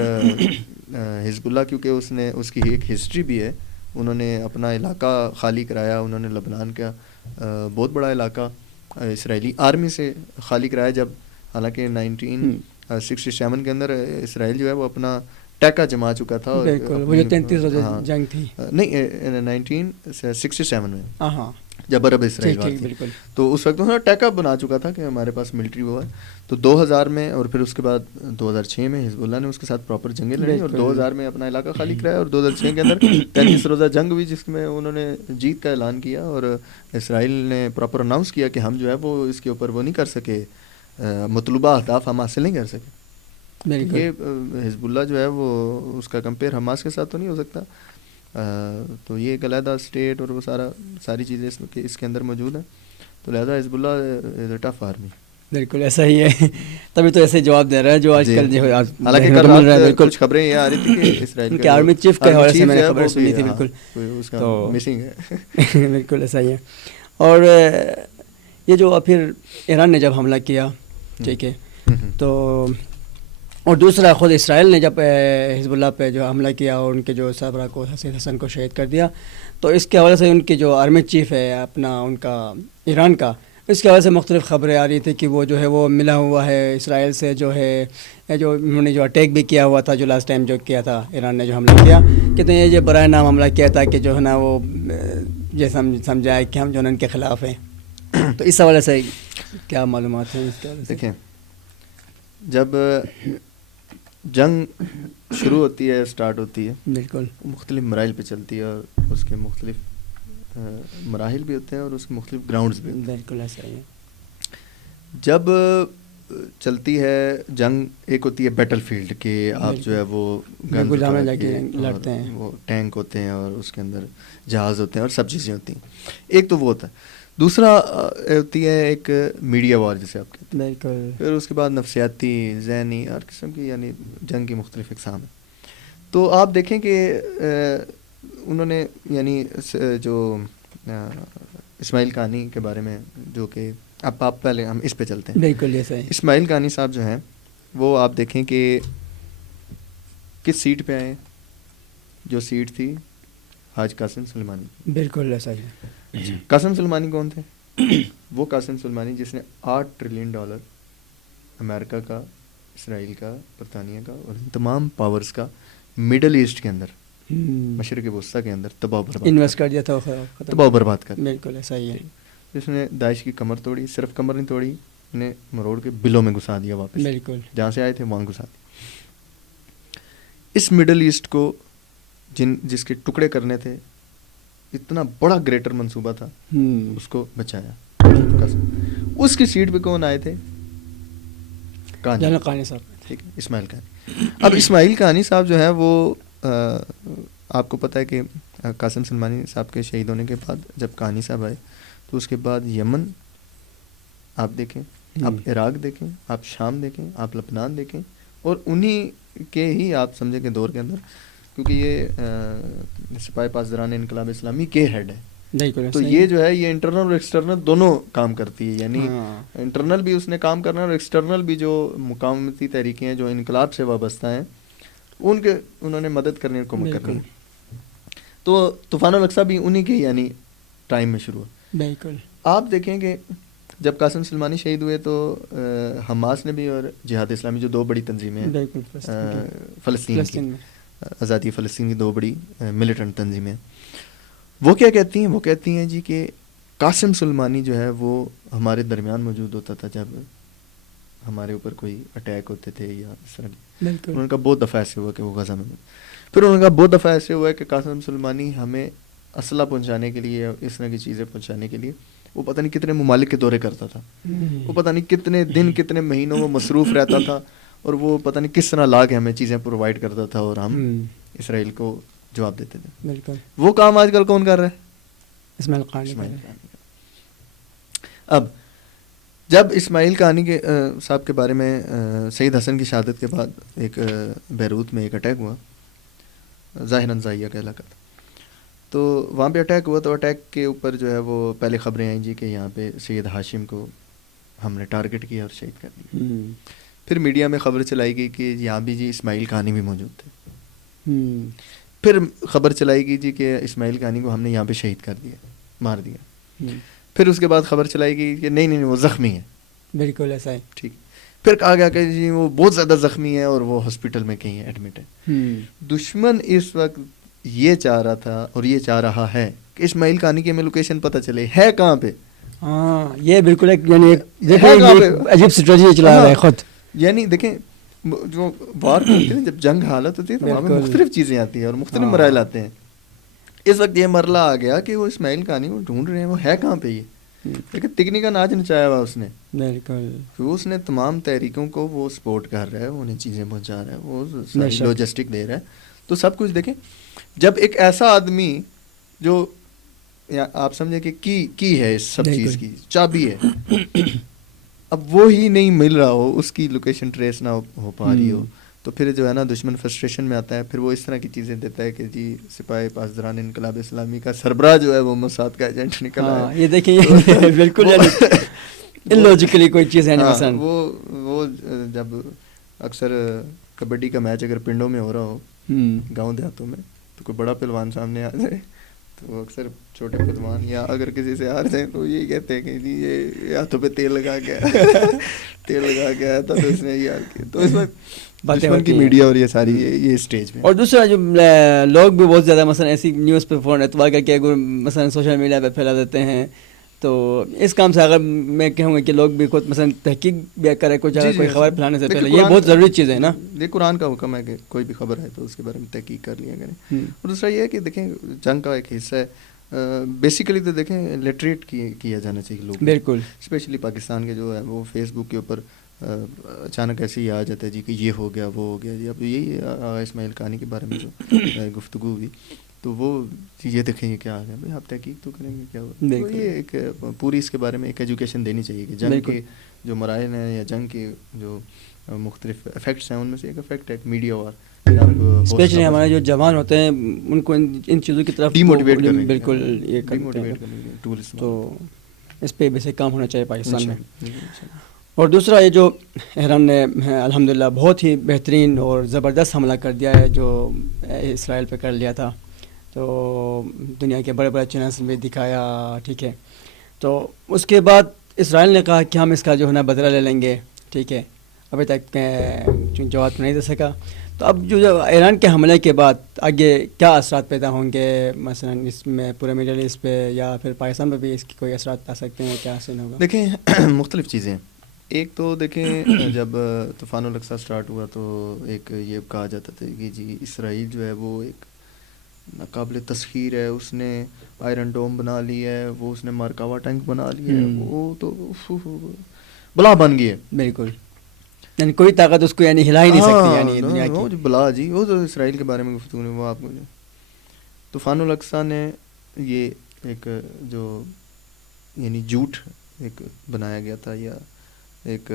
حزب اللہ کیونکہ اس کی ایک ہسٹری بھی ہے، انہوں نے اپنا علاقہ خالی کرایا، انہوں نے لبنان کا بہت بڑا علاقہ اسرائیلی آرمی سے خالی کرایا جب، حالانکہ 1967 کے اندر اسرائیل جو ہے وہ اپنا ٹیکا جما چکا تھا. وہ جو 33 روزہ جنگ تھی، نہیں 1967 میں جب عرب اسرائیل ٹھیک وار ٹھیک تھی، بالکل تو اس وقت انہوں نے ٹیک اپ بنا چکا تھا کہ ہمارے پاس ملٹری وہ ہے. تو 2000 میں اور پھر اس کے بعد 2006 میں حزب اللہ نے اس کے ساتھ پراپر جنگیں لڑی اور 2000 میں اپنا علاقہ خالی کرایا اور 2006 کے اندر 33 روزہ جنگ ہوئی جس میں انہوں نے جیت کا اعلان کیا اور اسرائیل نے پراپر اناؤنس کیا کہ ہم جو ہے وہ اس کے اوپر وہ نہیں کر سکے، مطلوبہ اہداف ہم حاصل نہیں کر سکے. بالکل یہ حزب اللہ جو ہے وہ اس کا کمپیئر حماس کے ساتھ تو نہیں ہو سکتا. تو یہ ایک علیحدہ اسٹیٹ اور وہ ساری چیزیں اس کے اندر موجود ہیں. تو لہٰذا حزب اللہ از اے ٹف آرمی. بالکل ایسا ہی ہے، تبھی تو ایسے جواب دے رہا ہے جو آج کل جو حالانکہ کل رات کچھ خبریں یہ آ رہی تھی کہ اسرائیل کے آرمی چیف کے حوالے سے میں نے خبر سنی تھی. بالکل اس کا تو مسنگ ہے. بالکل ایسا ہی ہے. اور یہ جو پھر ایران نے جب حملہ کیا، ٹھیک ہے، تو اور دوسرا خود اسرائیل نے جب حزب اللہ پہ جو حملہ کیا اور ان کے جو سربراہ کو حسین حسن کو شہید کر دیا، تو اس کے حوالے سے ان کی جو آرمی چیف ہے اپنا ان کا ایران کا، اس کے حوالے سے مختلف خبریں آ رہی تھی کہ وہ جو ہے وہ ملا ہوا ہے اسرائیل سے، جو ہے جو انہوں نے جو اٹیک بھی کیا ہوا تھا، جو لاسٹ ٹائم جو کیا تھا ایران نے جو حملہ کیا، کہتے ہیں یہ برائے نام حملہ کیا تھا کہ جو ہے نا وہ جیسا سمجھائے کہ ہم جو ان کے خلاف ہیں. تو اس حوالے سے کیا معلومات ہیں اس کے حوالے سے؟ دیکھیں، جب جنگ شروع ہوتی ہے، اسٹارٹ ہوتی ہے، بالکل مختلف مراحل پہ چلتی ہے اور اس کے مختلف مراحل بھی ہوتے ہیں اور اس کے مختلف گراؤنڈز بھی ہوتے ہیں. بالکل ایسا ہی ہے. جب چلتی ہے جنگ، ایک ہوتی ہے بیٹل فیلڈ کہ آپ جو ہے وہ گن جا کے لڑتے ہیں، وہ ٹینک ہوتے ہیں اور اس کے اندر جہاز ہوتے ہیں اور سب چیزیں ہوتی ہیں. ایک تو وہ ہوتا ہے. دوسرا ہوتی ہے ایک میڈیا وار جسے آپ کہتے ہیں. بالکل. پھر اس کے بعد نفسیاتی، ذہنی، ہر قسم کی یعنی جنگ کی مختلف اقسام ہیں. تو آپ دیکھیں کہ انہوں نے یعنی جو اسماعیل قانی کے بارے میں، جو کہ آپ پہلے ہم اس پہ چلتے ہیں. بالکل یہ صحیح. اسماعیل قانی صاحب جو ہیں وہ آپ دیکھیں کہ کس سیٹ پہ آئے، جو سیٹ تھی حاج قاسم سلیمانی. بالکل ایسا ہی ہے. قاسم سلیمانی کون تھے؟ وہ قاسم سلیمانی جس نے $8 ٹریلین امریکہ کا، اسرائیل کا، برطانیہ کا اور تمام پاورز کا مڈل ایسٹ کے اندر، مشرق وسطیٰ کے اندر تباہ و برباد انویسٹ کر دیا تھا، تباہ و برباد کر. بالکل ایسا ہی ہے. جس نے داعش کی کمر توڑی، صرف کمر نہیں توڑی، انہیں مروڑ کے بلوں میں گھسا دیا واپس. بالکل جہاں سے آئے تھے وہاں گھسا دیا. اس مڈل ایسٹ کو جس کے ٹکڑے کرنے تھے، اتنا بڑا گریٹر منصوبہ تھا، اس کو بچایا. اس کی سیٹ پہ کون آئے تھے؟ قانی صاحب. ٹھیک ہے، اسماعیل قانی. اب اسماعیل قانی صاحب جو ہے وہ آپ کو پتہ ہے کہ قاسم سلیمانی صاحب کے شہید ہونے کے بعد جب قانی صاحب آئے تو اس کے بعد یمن آپ دیکھیں، آپ عراق دیکھیں، آپ شام دیکھیں، آپ لبنان دیکھیں، اور انہی کے ہی آپ سمجھیں کہ دور کے اندر، کیونکہ یہ سپاہی پاسداران انقلاب اسلامی کے ہیڈ ہے. تو یہ جو ہے یہ انٹرنل اور ایکسٹرنل دونوں کام کرتی ہے. یعنی انٹرنل بھی اس نے کام کرنا ہے اور ایکسٹرنل بھی جو مقاومتی تحریکیں ہیں جو انقلاب سے وابستہ ہیں انہوں نے مدد کرنے کو کرنی. تو طوفان الاقصی بھی انہی کے یعنی ٹائم میں شروع ہوا. بالکل. آپ دیکھیں کہ جب قاسم سلیمانی شہید ہوئے تو حماس نے بھی اور جہاد اسلامی جو دو بڑی تنظیمیں ہیں فلسطین کی، آزادی فلسطین کی دو بڑی ملیٹنٹ تنظیمیں، وہ کیا کہتی ہیں؟ وہ کہتی ہیں جی کہ قاسم سلیمانی جو ہے وہ ہمارے درمیان موجود ہوتا تھا جب ہمارے اوپر کوئی اٹیک ہوتے تھے یا اس طرح. انہوں نے کہا بہت دفعہ ایسے ہوا کہ وہ غزہ میں، پھر انہوں نے کہا بہت دفعہ ایسے ہوا ہے کہ قاسم سلیمانی ہمیں اسلحہ پہنچانے کے لیے، اس طرح کی چیزیں پہنچانے کے لیے وہ پتہ نہیں کتنے ممالک کے دورے کرتا تھا، وہ پتہ نہیں کتنے دن کتنے مہینوں وہ مصروف رہتا تھا، اور وہ پتہ نہیں کس طرح لا کے ہمیں چیزیں پرووائڈ کرتا تھا اور ہم اسرائیل کو جواب دیتے تھے. بالکل. وہ کام آج کل کون کر رہا ہے؟ اسماعیل قانی. اب جب اسماعیل قانی کے صاحب کے بارے میں سید حسن کی شہادت کے بعد ایک بیروت میں ایک اٹیک ہوا، ظاہراً زائیہ کا علاقہ تھا، تو وہاں پہ اٹیک ہوا. تو اٹیک کے اوپر جو ہے وہ پہلے خبریں آئیں جی کہ یہاں پہ سید ہاشم کو ہم نے ٹارگٹ کیا اور شہید کر دیا. پھر میڈیا میں خبر چلائی گئی کہ یہاں بھی جی اسماعیل قانی بھی موجود تھے. پھر خبر چلائی گئی جی کہ اسماعیل قانی کو ہم نے یہاں پہ شہید کر دیا، مار دیا. پھر اس کے بعد خبر چلائی گئی کہ نہیں وہ زخمی ہے. بالکل ایسا ہے. ٹھیک. پھر کہا گیا کہ جی وہ بہت زیادہ زخمی ہے اور وہ ہاسپٹل میں کہیں ایڈمٹ ہے. دشمن اس وقت یہ چاہ رہا تھا اور یہ چاہ رہا ہے کہ اسماعیل قانی کی ہمیں لوکیشن پتہ چلے ہے کہاں پہ. ہاں یہ بالکل ایک یعنی ہے کہاں پہ عجیب اسٹریٹجی چلا رہا ہے خود. یعنی دیکھیں جو وار ہوتی ہے نا، جب جنگ حالت ہوتی ہے تو وہاں پہ مختلف چیزیں آتی ہیں اور مختلف مراحل آتے ہیں. اس وقت یہ مرحلہ آ گیا کہ وہ اسماعیل قانی کو ڈھونڈ رہے ہیں، وہ ہے کہاں پہ. یہ لیکن تکنی کا ناچ نچایا ہوا اس نے، بالکل اس نے تمام تحریکوں کو وہ سپورٹ کر رہا ہے، وہ انہیں چیزیں پہنچا رہا ہے، وہ ساری لوجسٹک دے رہا ہے. تو سب کچھ دیکھیں، جب ایک ایسا آدمی جو آپ سمجھیں کہ کی ہے اس سب چیز کی چابی ہے، اب وہ ہی نہیں مل رہا ہو، اس کی لوکیشن ٹریس نہ ہو پا رہی ہو، تو پھر جو ہے نا دشمن فرسٹریشن میں آتا ہے. پھر وہ اس طرح کی چیزیں دیتا ہے کہ جی سپاہی پاسداران انقلاب اسلامی کا سربراہ جو ہے وہ موساد کا ایجنٹ نکلا ہے. یہ دیکھیں بالکل انلوجیکلی کوئی چیز ہے. وہ جب اکثر کبڈی کا میچ اگر پنڈوں میں ہو رہا ہو گاؤں دیہاتوں میں، تو کوئی بڑا پہلوان سامنے آ جائے تو اکثر چھوٹے پہلوان یا اگر کسی سے ہار جائیں تو یہی کہتے ہیں کہ جی یہ ہاتھوں پہ تیل لگا کے آیا تھا تو اس نے یہ حال کیا. تو اس میں دشمن کی میڈیا اور یہ ساری یہ اسٹیج میں. اور دوسرا جو لوگ بھی بہت زیادہ مثلا ایسی نیوز پہ فوراً اعتبار کر کے مثلا سوشل میڈیا پہ پھیلا دیتے ہیں. تو اس کام سے اگر میں کہوں گا کہ لوگ بھی خود مثلا تحقیق بھی کرے کوئی خبر پھیلانے سے پہلے، یہ بہت ضروری چیز ہے نا. یہ قرآن کا حکم ہے کہ کوئی بھی خبر ہے تو اس کے بارے میں تحقیق کر لیا کریں. اور دوسرا یہ ہے کہ دیکھیں جنگ کا ایک حصہ ہے بیسیکلی تو دیکھیں لٹریٹ کیا جانا چاہیے لوگ، بالکل اسپیشلی پاکستان کے جو ہے وہ فیس بک کے اوپر اچانک ایسے ہی آ جاتا ہے جی کہ یہ ہو گیا وہ ہو گیا جی. اب یہی اسماعیل قانی کے بارے میں جو گفتگو ہوئی تو وہ یہ دیکھیں یہ کیا آ گیا بھائی، آپ تحقیق تو کریں گے کیا ہوا. تو یہ ایک پوری اس کے بارے میں ایک ایجوکیشن دینی چاہیے کہ جنگ کے جو مراحل ہیں یا جنگ کے جو مختلف افیکٹس ہیں ان میں سے ایک افیکٹ ہے میڈیا وار. اسپیشلی ہمارے جو جوان ہوتے ہیں ان کو ان چیزوں کی طرف ڈی موٹیویٹ کریں، بالکل یہ کرتے ہیں. تو اس پہ ویسے کام ہونا چاہیے پاکستان میں. اور دوسرا یہ جو ایران نے الحمدللہ بہت ہی بہترین اور زبردست حملہ کر دیا ہے جو اسرائیل پہ کر لیا تھا، تو دنیا کے بڑے بڑے چینلز میں دکھایا، ٹھیک ہے. تو اس کے بعد اسرائیل نے کہا کہ ہم اس کا جو ہے نا بدلہ لے لیں گے، ٹھیک ہے. ابھی تک جواب نہیں دے سکا. تو اب جو ایران کے حملے کے بعد آگے کیا اثرات پیدا ہوں گے مثلا اس میں پورے میڈل ایسٹ پہ یا پھر پاکستان پہ بھی اس کی کوئی اثرات آ سکتے ہیں، کیا حاصل ہوگا؟ دیکھیں مختلف چیزیں. ایک تو دیکھیں جب طوفان الاقصی سٹارٹ ہوا تو ایک یہ کہا جاتا تھا کہ جی اسرائیل جو ہے وہ ایک ناقابل تسخیر ہے، اس نے آئرن ڈوم بنا لی ہے، وہ اس نے مارکاوا ٹینک بنا لیا ہے، وہ تو بلا بن گئی ہے. بالکل، یعنی کوئی طاقت اس کو یعنی ہلا ہی نہیں سکتی یعنی دنیا کی. وہ جو بلا جی وہ تو اسرائیل کے بارے میں گفتگو نہیں. وہ آپ کو طوفان الاقصی نے یہ ایک جو یعنی جھوٹ ایک بنایا گیا تھا یا ایک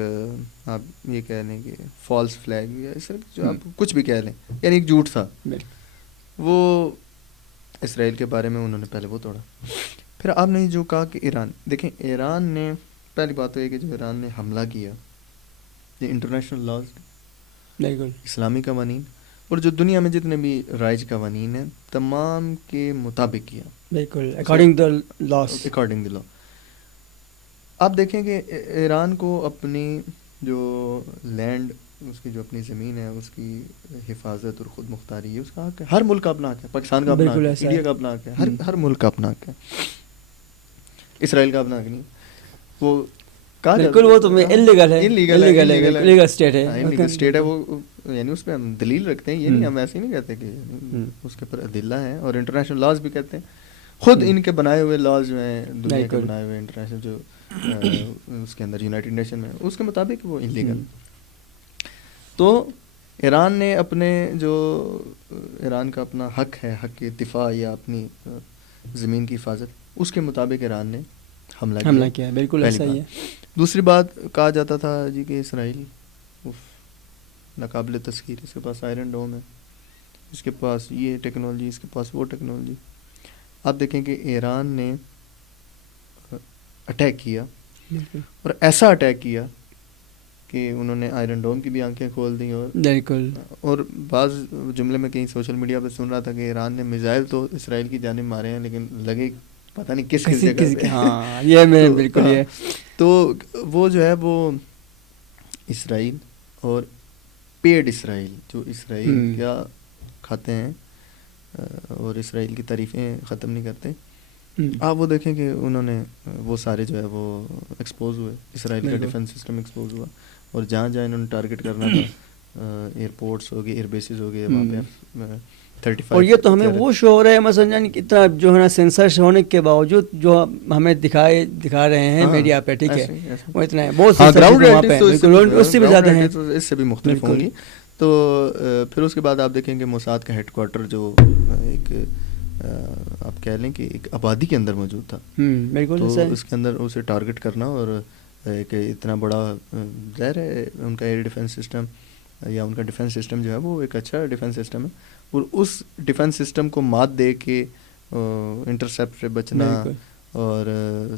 آپ یہ کہہ لیں کہ فالس فلیگ یا اس طرح جو آپ کچھ بھی کہہ لیں، یعنی ایک جھوٹ تھا وہ اسرائیل کے بارے میں انہوں نے پہلے وہ توڑا. پھر آپ نے جو کہا کہ ایران، دیکھیں ایران نے پہلی بات تو یہ کہ جو ایران نے حملہ کیا یہ انٹرنیشنل لاز، بالکل اسلامی قوانین اور جو دنیا میں جتنے بھی رائج قوانین ہیں تمام کے مطابق کیا، بالکل اکارڈنگ دی لا. آپ دیکھیں کہ ایران کو اپنی جو لینڈ اس کی جو اپنی زمین ہے اس کی حفاظت اور خود مختاری ہے، اس کا حق ہے. ہر ملک کا اپنا حق ہے، پاکستان کا اپنا حق ہے، انڈیا کا اپنا حق ہے، ہر ملک کا اپنا حق ہے. اسرائیل کا اپنا حق نہیں. وہ بالکل وہ تو انلیگل ہے، انلیگل اسٹیٹ ہے، انلیگل اسٹیٹ ہے وہ. یعنی اس پہ ہم دلیل رکھتے ہیں، یہ نہیں ہم ایسے نہیں کہتے کہ اس کے اوپر ادلہ ہیں، اور انٹرنیشنل لاز بھی کہتے ہیں. خود ان کے بنائے ہوئے لاز جو ہیں دنیا کے بنائے ہوئے انٹرنیشنل جو اس کے اندر یونائٹڈ نیشن میں اس کے مطابق وہ انلیگل. تو ایران نے اپنے جو ایران کا اپنا حق ہے، حق دفاع یا اپنی زمین کی حفاظت، اس کے مطابق ایران نے حملہ کیا. بالکل ایسا ہی ہے. دوسری بات کہا جاتا تھا جی کہ اسرائیل ناقابل تسخیر، اس کے پاس آئرن ڈوم ہے، اس کے پاس یہ ٹیکنالوجی، اس کے پاس وہ ٹیکنالوجی. آپ دیکھیں کہ ایران نے اٹیک کیا اور ایسا اٹیک کیا کہ انہوں نے آئرن ڈوم کی بھی آنکھیں کھول دیں. اور بعض جملے میں کہیں سوشل میڈیا پہ سن رہا تھا کہ ایران نے میزائل تو اسرائیل کی جانب مارے ہیں لیکن لگے پتہ نہیں کس جگہ پہ. ہاں یہ میں بالکل یہ تو وہ جو ہے وہ اسرائیل اور پیڈ اسرائیل جو اسرائیل کیا کھاتے ہیں اور اسرائیل کی تعریفیں ختم نہیں کرتے، آپ وہ دیکھیں کہ انہوں نے وہ سارے جو ہے وہ ایکسپوز ہوئے، اسرائیل کا بالکل ڈیفنس سسٹم ایکسپوز ہوا، اور جہاں جہاں انہوں نے ٹارگٹ کرنا تھا ایئرپورٹس ہو گئے، ایئر بیسز ہو گئے، وہاں پہ 35 اور یہ تو ہمیں وہ شو ہو رہا ہے مثلا یعنی کہ اتنا جو ہے نا سینسر ہونے کے باوجود جو ہمیں دکھا رہے ہیں میڈیا پہ، ٹھیک ہے، وہ اتنا ہے، بہت ہاں سینسرشپ گراؤنڈ وہاں پہ بالکل اس سے بھی زیادہ ہیں، اس سے بھی مختلف ہوں گی. تو پھر اس کے بعد آپ دیکھیں گے موساد کا ہیڈ کوارٹر جو ایک آپ کہہ لیں کہ ایک آبادی کے اندر موجود تھا، بالکل تو اس کے اندر اسے ٹارگٹ کرنا اور ایک اتنا بڑا ظاہر ہے ان کا ایئر ڈیفنس سسٹم یا ان کا ڈیفنس سسٹم جو ہے وہ ایک اچھا ڈیفنس سسٹم ہے، اور اس ڈیفنس سسٹم کو مات دے کے انٹرسیپٹ سے بچنا اور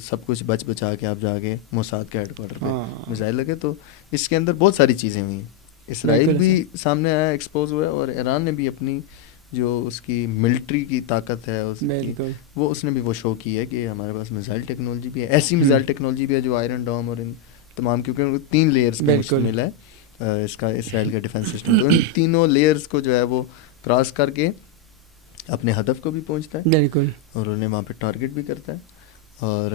سب کچھ بچا کے آپ جا کے موساد کے ہیڈ کوارٹر پہ میزائل لگے. تو اس کے اندر بہت ساری چیزیں ہوئی ہیں. اسرائیل بھی سامنے آیا، ایکسپوز ہوا ہے، اور ایران نے بھی اپنی جو اس کی ملٹری کی طاقت ہے اس نے بھی وہ شو کی ہے کہ ہمارے پاس میزائل ٹیکنالوجی بھی ہے، ایسی میزائل ٹیکنالوجی بھی ہے جو آئرن ڈوم اور ان تمام، کیونکہ 3 لیئرز پہ مشتمل ہے اس کا اسرائیل کا ڈیفنس سسٹم، تو ان تینوں لیئرز کو جو ہے وہ کراس کر کے اپنے ہدف کو بھی پہنچتا ہے، بالکل، اور انہیں وہاں پہ ٹارگٹ بھی کرتا ہے اور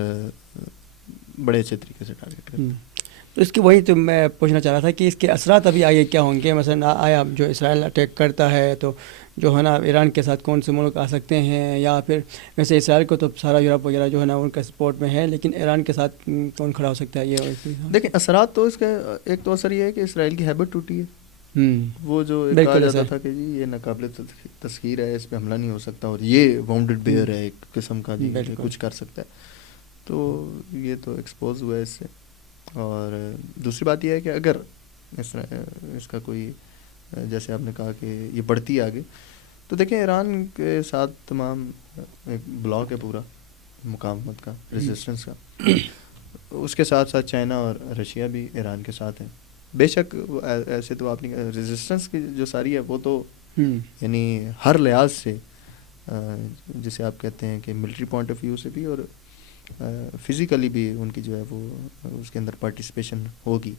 بڑے اچھے طریقے سے ٹارگٹ کرتا ہے. تو اس کی وہی تو میں پوچھنا چاہ رہا تھا کہ اس کے اثرات ابھی آگے کیا ہوں گے، مثلا آیا جو اسرائیل اٹیک کرتا ہے تو جو ہے نا ایران کے ساتھ کون سے ملک آ سکتے ہیں، یا پھر ویسے اسرائیل کو تو سارا یورپ وغیرہ جو ہے نا ان کا سپورٹ میں ہے، لیکن ایران کے ساتھ کون کھڑا ہو سکتا ہے؟ یہ دیکھیں اثرات تو اس کا ایک تو اثر یہ ہے کہ اسرائیل کی ہیبٹ ٹوٹی ہے، وہ جو کہا جاتا تھا کہ جی یہ ناقابل تسخیر ہے، اس پہ حملہ نہیں ہو سکتا، اور یہ واؤنڈڈ بیئر ہے ایک قسم کا، جی کچھ کر سکتا ہے، تو یہ تو ایکسپوز ہوا ہے اس سے. اور دوسری بات یہ ہے کہ اگر اس کا کوئی جیسے آپ نے کہا کہ یہ بڑھتی آگے، تو دیکھیں ایران کے ساتھ تمام ایک بلاک ہے پورا مقاومت کا، ریزسٹنس کا، اس کے ساتھ ساتھ چائنا اور رشیا بھی ایران کے ساتھ ہیں. بے شک ایسے تو آپ نے ریزسٹنس کی جو ساری ہے وہ تو یعنی ہر لحاظ سے جسے آپ کہتے ہیں کہ ملٹری پوائنٹ آف ویو سے بھی اور فزیکلی بھی ان کی جو ہے وہ اس کے اندر پارٹیسپیشن ہوگی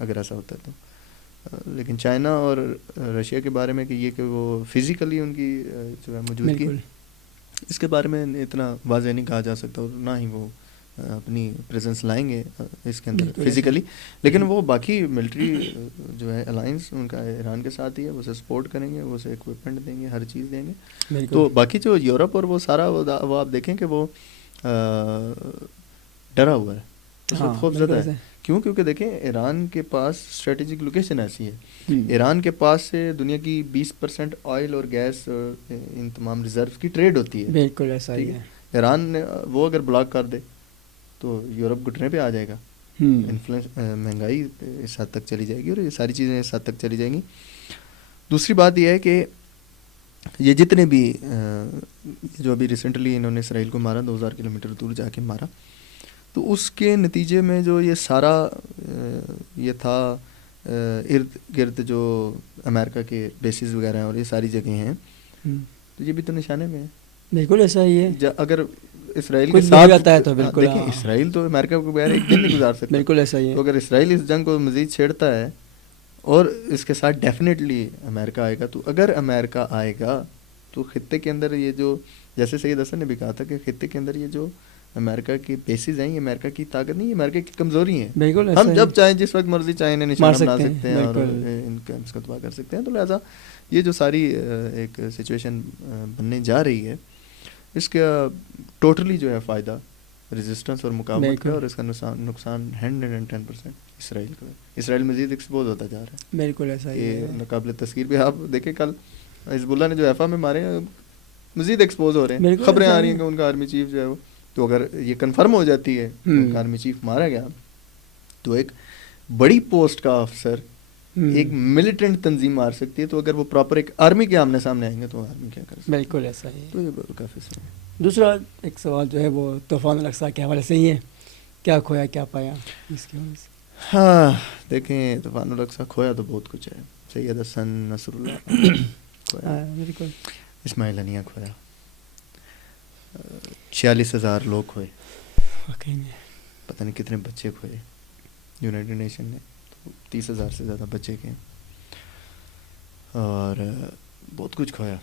اگر ایسا ہوتا ہے تو. لیکن چائنا اور رشیا کے بارے میں کہ یہ کہ وہ فزیکلی ان کی جو ہے موجودگی، اس کے بارے میں اتنا واضح نہیں کہا جا سکتا، اور نہ ہی وہ اپنی پریزنس لائیں گے اس کے اندر فزیکلی، لیکن وہ باقی ملٹری جو ہے الائنس ان کا ایران کے ساتھ ہی ہے، وہ اسے سپورٹ کریں گے، وہ اسے اکوپمنٹ دیں گے، ہر چیز دیں گے. تو باقی جو یورپ اور وہ سارا وہ آپ دیکھیں کہ وہ ڈرا ہوا ہے، اس وقت خوف زدہ ہے. کیوں؟ کیونکہ دیکھیں ایران کے پاس اسٹریٹجک لوکیشن ایسی ہے، ایران کے پاس سے دنیا کی 20% آئل اور گیس ان تمام ریزرو کی ٹریڈ ہوتی ہے. بالکل ایسا ہی ہے. ایران نے وہ اگر بلاک کر دے تو یورپ گھٹنے پہ آ جائے گا، انفلوئنس مہنگائی اس حد تک چلی جائے گی، اور یہ ساری چیزیں اس حد تک چلی جائیں گی. دوسری بات یہ ہے کہ یہ جتنے بھی جو ابھی ریسنٹلی انہوں نے اسرائیل کو مارا 2000 کلومیٹر دور جا کے مارا، تو اس کے نتیجے میں جو یہ سارا یہ تھا ارد گرد جو امریکہ کے بیسز وغیرہ ہیں اور یہ ساری جگہیں ہیں، تو یہ بھی تو نشانے میں ہے. بالکل ایسا ہی ہے. اگر اسرائیل کے ساتھ جاتا ہے تو بالکل دیکھیں اسرائیل تو امریکہ کو بغیر ایک دن نہیں گزار سکتا. بالکل ایسا ہی ہے. تو اگر اسرائیل اس جنگ کو مزید چھیڑتا ہے اور اس کے ساتھ ڈیفینیٹلی امریکہ آئے گا، تو اگر امریکہ آئے گا تو خطے کے اندر یہ جو جیسے سید حسن نے بھی کہا تھا کہ خطے کے اندر یہ جو امریکہ کی بیسز ہیں، یہ امریکہ کی طاقت نہیں، یہ امریکہ کی کمزوری ہیں. بالکل ہم جب چاہیں جس وقت مرضی چاہیں انہیں نشانہ بنا سکتے ہیں اور ان کا تباہ کر سکتے ہیں. تو لہٰذا یہ جو ساری ایک سچویشن بننے جا رہی ہے، اس کا ٹوٹلی جو ہے فائدہ ریزسٹنس اور مقاومت کا، اور اس کا نقصان 110% اسرائیل کا. اسرائیل مزید ایکسپوز ہوتا جا رہا ہے. بالکل ایسا ہی ہے. ناقابل تسخیر بھی آپ دیکھیں کل حزب اللہ نے جو ایفا میں مارے ہیں مزید ایکسپوز ہو رہے ہیں. خبریں آ رہی ہیں کہ ان کا آرمی چیف جو ہے وہ، تو اگر یہ کنفرم ہو جاتی ہے کہ ان کا آرمی چیف مارا گیا، تو ایک بڑی پوسٹ کا افسر ایک ملیٹنٹ تنظیم مار سکتی ہے. تو اگر وہ پراپر ایک آرمی کے آمنے سامنے آئیں گے تو آرمی کیا کر سکتی ہے. بالکل ایسا ہی ہے. تو یہ کافی سمجھ. دوسرا ایک سوال جو ہے وہ طوفان الاقصی کے حوالے سے ہی ہے، کیا کھویا کیا پایا اس کے حوالے سے؟ ہاں دیکھیں طوفان الاقصی کھویا تو بہت کچھ ہے. سید حسن نصر اللہ کھویا، بالکل اسماعیل ہنیہ کھویا، 46,000 لوگ کھوئے، پتہ نہیں کتنے بچے کھوئے. یونائٹڈ نیشن نے 30,000 سے زیادہ بچے کے، اور بہت کچھ کھویا.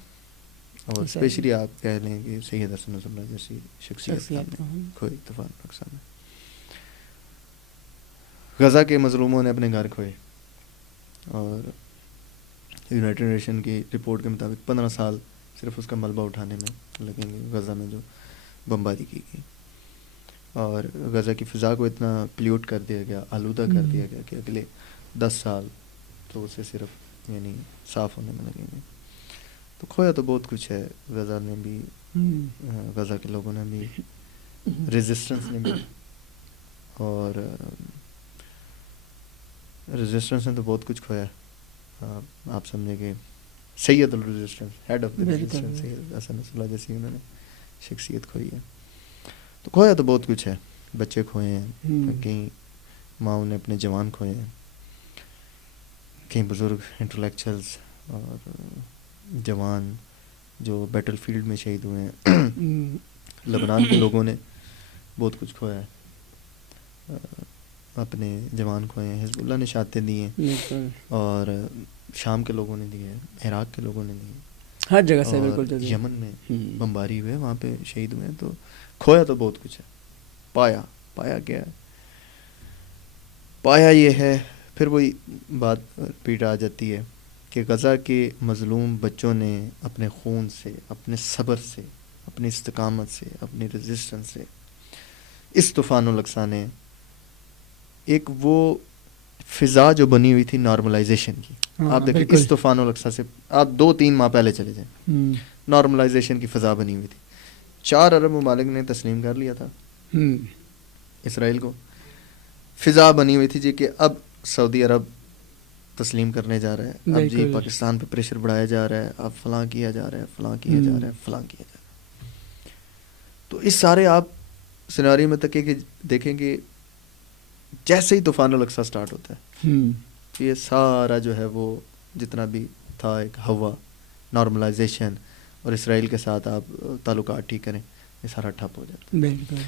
اور اسپیشلی آپ کہہ لیں کہ سید حسن نصر اللہ جیسی شخصیت کھوئی طوفان الاقصی میں. غزہ کے مظلوموں نے اپنے گھر کھوئے اور یونائٹڈ نیشن کی رپورٹ کے مطابق 15 سال صرف اس کا ملبہ اٹھانے میں لگیں گے غزہ میں جو بمباری کی گئی. اور غزہ کی فضا کو اتنا پلیوٹ کر دیا گیا, آلودہ کر دیا گیا کہ اگلے 10 سال تو اسے صرف یعنی صاف ہونے میں لگیں گے. تو کھویا تو بہت کچھ ہے. غزہ نے بھی, غزہ کے لوگوں نے بھی, ریزسٹنس نے بھی, اور ریزسٹنس نے تو بہت کچھ کھویا. آپ سمجھیں کہ سید الریزسٹنس, ہیڈ آف دا ریزسٹنس سید حسن نصر اللہ جیسی انہوں نے شخصیت کھوئی ہے. تو کھویا تو بہت کچھ ہے. بچے کھوئے ہیں, کہیں ماؤں نے اپنے جوان کھوئے ہیں, کہیں بزرگ انٹلیکچوئلز اور جوان جو بیٹل فیلڈ میں شہید ہوئے ہیں. لبنان کے لوگوں نے بہت کچھ کھویا ہے, اپنے جوان کھوئے ہیں. حزب اللہ نے شہادتیں دی ہیں, اور شام کے لوگوں نے دی ہے, عراق کے لوگوں نے دی ہے, ہر جگہ سے بالکل. یمن میں بمباری ہوئے, وہاں پہ شہید ہوئے ہیں. تو کھویا تو بہت کچھ ہے. پایا کیا ہے؟ پایا یہ ہے, پھر وہی بات پیٹ آ جاتی ہے کہ غزہ کے مظلوم بچوں نے اپنے خون سے, اپنے صبر سے, اپنی استقامت سے, اپنی ریزسٹنس سے اس طوفان الاقصی نے ایک وہ فضا جو بنی ہوئی تھی نارملائزیشن کی. آپ دیکھیں اس طوفان الاقصی سے آپ 2-3 ماہ پہلے چلے جائیں, نارملائزیشن کی فضا بنی ہوئی تھی. 4 ارب ممالک نے تسلیم کر لیا تھا اسرائیل کو. فضا بنی ہوئی تھی جی کہ اب سعودی عرب تسلیم کرنے جا رہا ہے, اب جی پاکستان پہ پریشر بڑھایا جا رہا ہے, اب فلاں کیا جا رہا ہے, فلاں کیا جا رہا ہے, فلاں کیا جا رہا ہے. تو اس سارے آپ سیناریو میں تک کہ دیکھیں کہ جیسے ہی طوفان الاقصی سٹارٹ ہوتا ہے یہ سارا جو ہے وہ جتنا بھی تھا ایک ہوا نارملائزیشن اور اسرائیل کے ساتھ آپ تعلقات ٹھیک کریں, یہ سارا ٹھپ ہو جاتا ہے.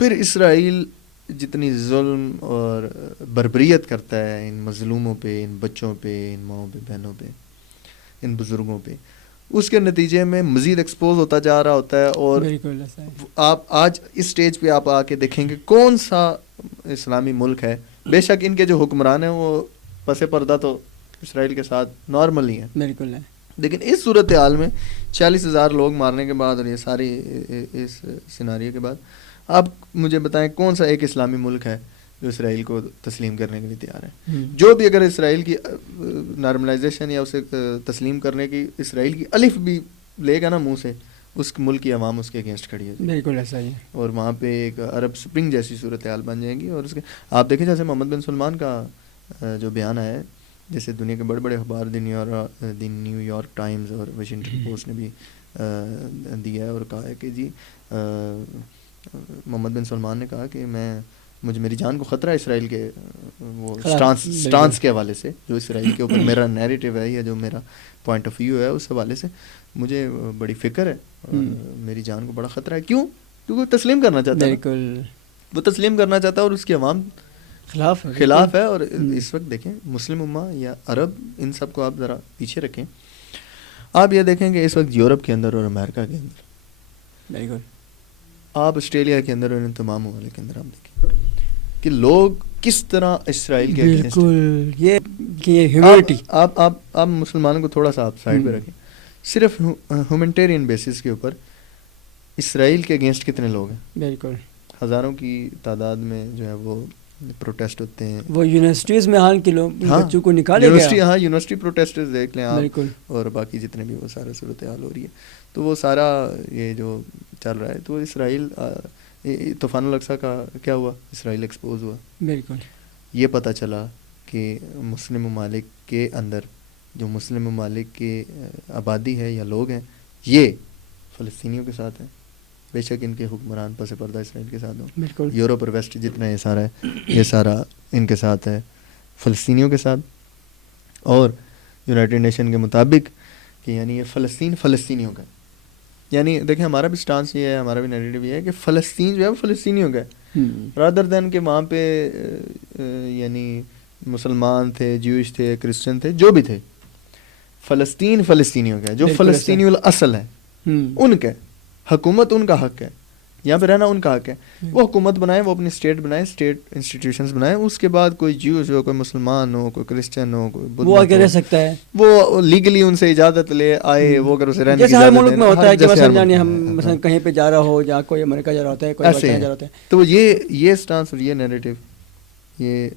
پھر اسرائیل جتنی ظلم اور بربریت کرتا ہے ان مظلوموں پہ, ان بچوں پہ, ان ماؤں پہ, بہنوں پہ, ان بزرگوں پہ, اس کے نتیجے میں مزید ایکسپوز ہوتا جا رہا ہوتا ہے. اور آپ آج اس سٹیج پہ آپ آ کے دیکھیں گے کون سا اسلامی ملک ہے, بے شک ان کے جو حکمران ہیں وہ پس پردہ تو اسرائیل کے ساتھ نارمل ہی ہیں, بالکل ہے, لیکن اس صورتحال میں 40,000 لوگ مارنے کے بعد اور یہ ساری اس سیناریو کے بعد آپ مجھے بتائیں کون سا ایک اسلامی ملک ہے جو اسرائیل کو تسلیم کرنے کے لیے تیار ہے؟ جو بھی اگر اسرائیل کی نارملائزیشن یا اسے تسلیم کرنے کی اسرائیل کی الف بھی لے گا نا منہ سے, اس ملک کی عوام اس کے اگینسٹ کھڑی ہے. بالکل ایسا ہی ہے, اور وہاں پہ ایک عرب سپرنگ جیسی صورتحال بن جائے گی. اور اس کے آپ دیکھیں جیسے محمد بن سلمان کا جو بیان ہے, جیسے دنیا کے بڑے بڑے اخبار دی نیو یارک ٹائمز اور واشنگٹن پوسٹ نے بھی دیا ہے اور کہا ہے کہ جی محمد بن سلمان نے کہا کہ میری جان کو خطرہ ہے اسرائیل کے وہ سٹانس کے حوالے سے, جو اسرائیل کے اوپر میرا نیریٹو ہے یا جو میرا پوائنٹ آف ویو ہے اس حوالے سے مجھے بڑی فکر ہے اور میری جان کو بڑا خطرہ ہے. کیوں؟ کیونکہ وہ تسلیم کرنا چاہتا ہے, وہ تسلیم کرنا چاہتا ہے اور اس کی عوام خلاف ہے. اور اس وقت دیکھیں مسلم امہ یا عرب ان سب کو آپ ذرا پیچھے رکھیں, آپ یہ دیکھیں کہ اس وقت یورپ کے اندر اور امریکہ کے اندر, بالکل آپ آسٹریلیا کے اندر اور ان تمام ممالک کے اندر آپ دیکھیں کہ لوگ کس طرح اسرائیل کے اگینسٹ, یہ ہیومینٹی آپ مسلمانوں کو تھوڑا سا آپ سائڈ پہ رکھیں, صرف ہیومینٹیرین بیسس کے اوپر اسرائیل کے اگینسٹ کتنے لوگ ہیں؟ بالکل ہزاروں کی تعداد میں جو ہے وہ پروٹیسٹ ہوتے ہیں. وہ یونیورسٹیز میں حال کے لوگ بچوں کو نکالے گئے, یونیورسٹی پروٹیسٹرز دیکھ لیں آپ, اور باقی جتنے بھی وہ سارا صورتحال ہو رہی ہے. تو وہ سارا یہ جو چل رہا ہے, تو اسرائیل طوفان الاقصی کا کیا ہوا, اسرائیل ایکسپوز ہوا. بالکل یہ پتہ چلا کہ مسلم ممالک کے اندر جو مسلم ممالک کی آبادی ہے یا لوگ ہیں یہ فلسطینیوں کے ساتھ ہیں, بے شک ان کے حکمران پس پردہ اسرائیل کے ساتھ ہوں. یورپ اور ویسٹ جتنا یہ سارا ہے یہ سارا ان کے ساتھ ہے, فلسطینیوں کے ساتھ. اور یونائٹڈ نیشن کے مطابق کہ یعنی یہ فلسطین فلسطینیوں کا ہے. یعنی دیکھیں ہمارا بھی سٹانس یہ ہے, ہمارا بھی نیریٹو یہ ہے کہ فلسطین جو ہے وہ فلسطینیوں کا ہے, رادر دین کہ وہاں پہ یعنی مسلمان تھے, جیوش تھے, کرسچن تھے, جو بھی تھے, فلسطین فلسطینیوں کا ہے, جو فلسطینی الاصل ہے. ان کا حکومت ان کا حق ہے, یہاں پہ رہنا ان کا حق ہے. وہ حکومت بنائیں, وہ اپنی اسٹیٹ بنائیں, اسٹیٹ انسٹیٹیوشنز بنائیں, اس کے بعد کوئی جیوز ہو, کوئی مسلمان ہو, کوئی کرسچن ہو, کوئی بدھ وہ آ کے مت رہ ہو, سکتا ہے, وہ لیگلی ان سے اجازت لے آئے, وہ اگر اسے رہنے کی جیسے ہر اجازت ملک میں ہوتا ہے کہ جیسے ہر مثلا ملک یعنی میں ہم ہے. مثلا کہیں پہ جا رہا ہو, جہاں کوئی امریکہ جا رہا ہوتا ہے, کوئی ایسے پاکستان ہے. جا رہا ہوتا ہے. تو یہ اسٹانس اور یہ نیریٹو, یہ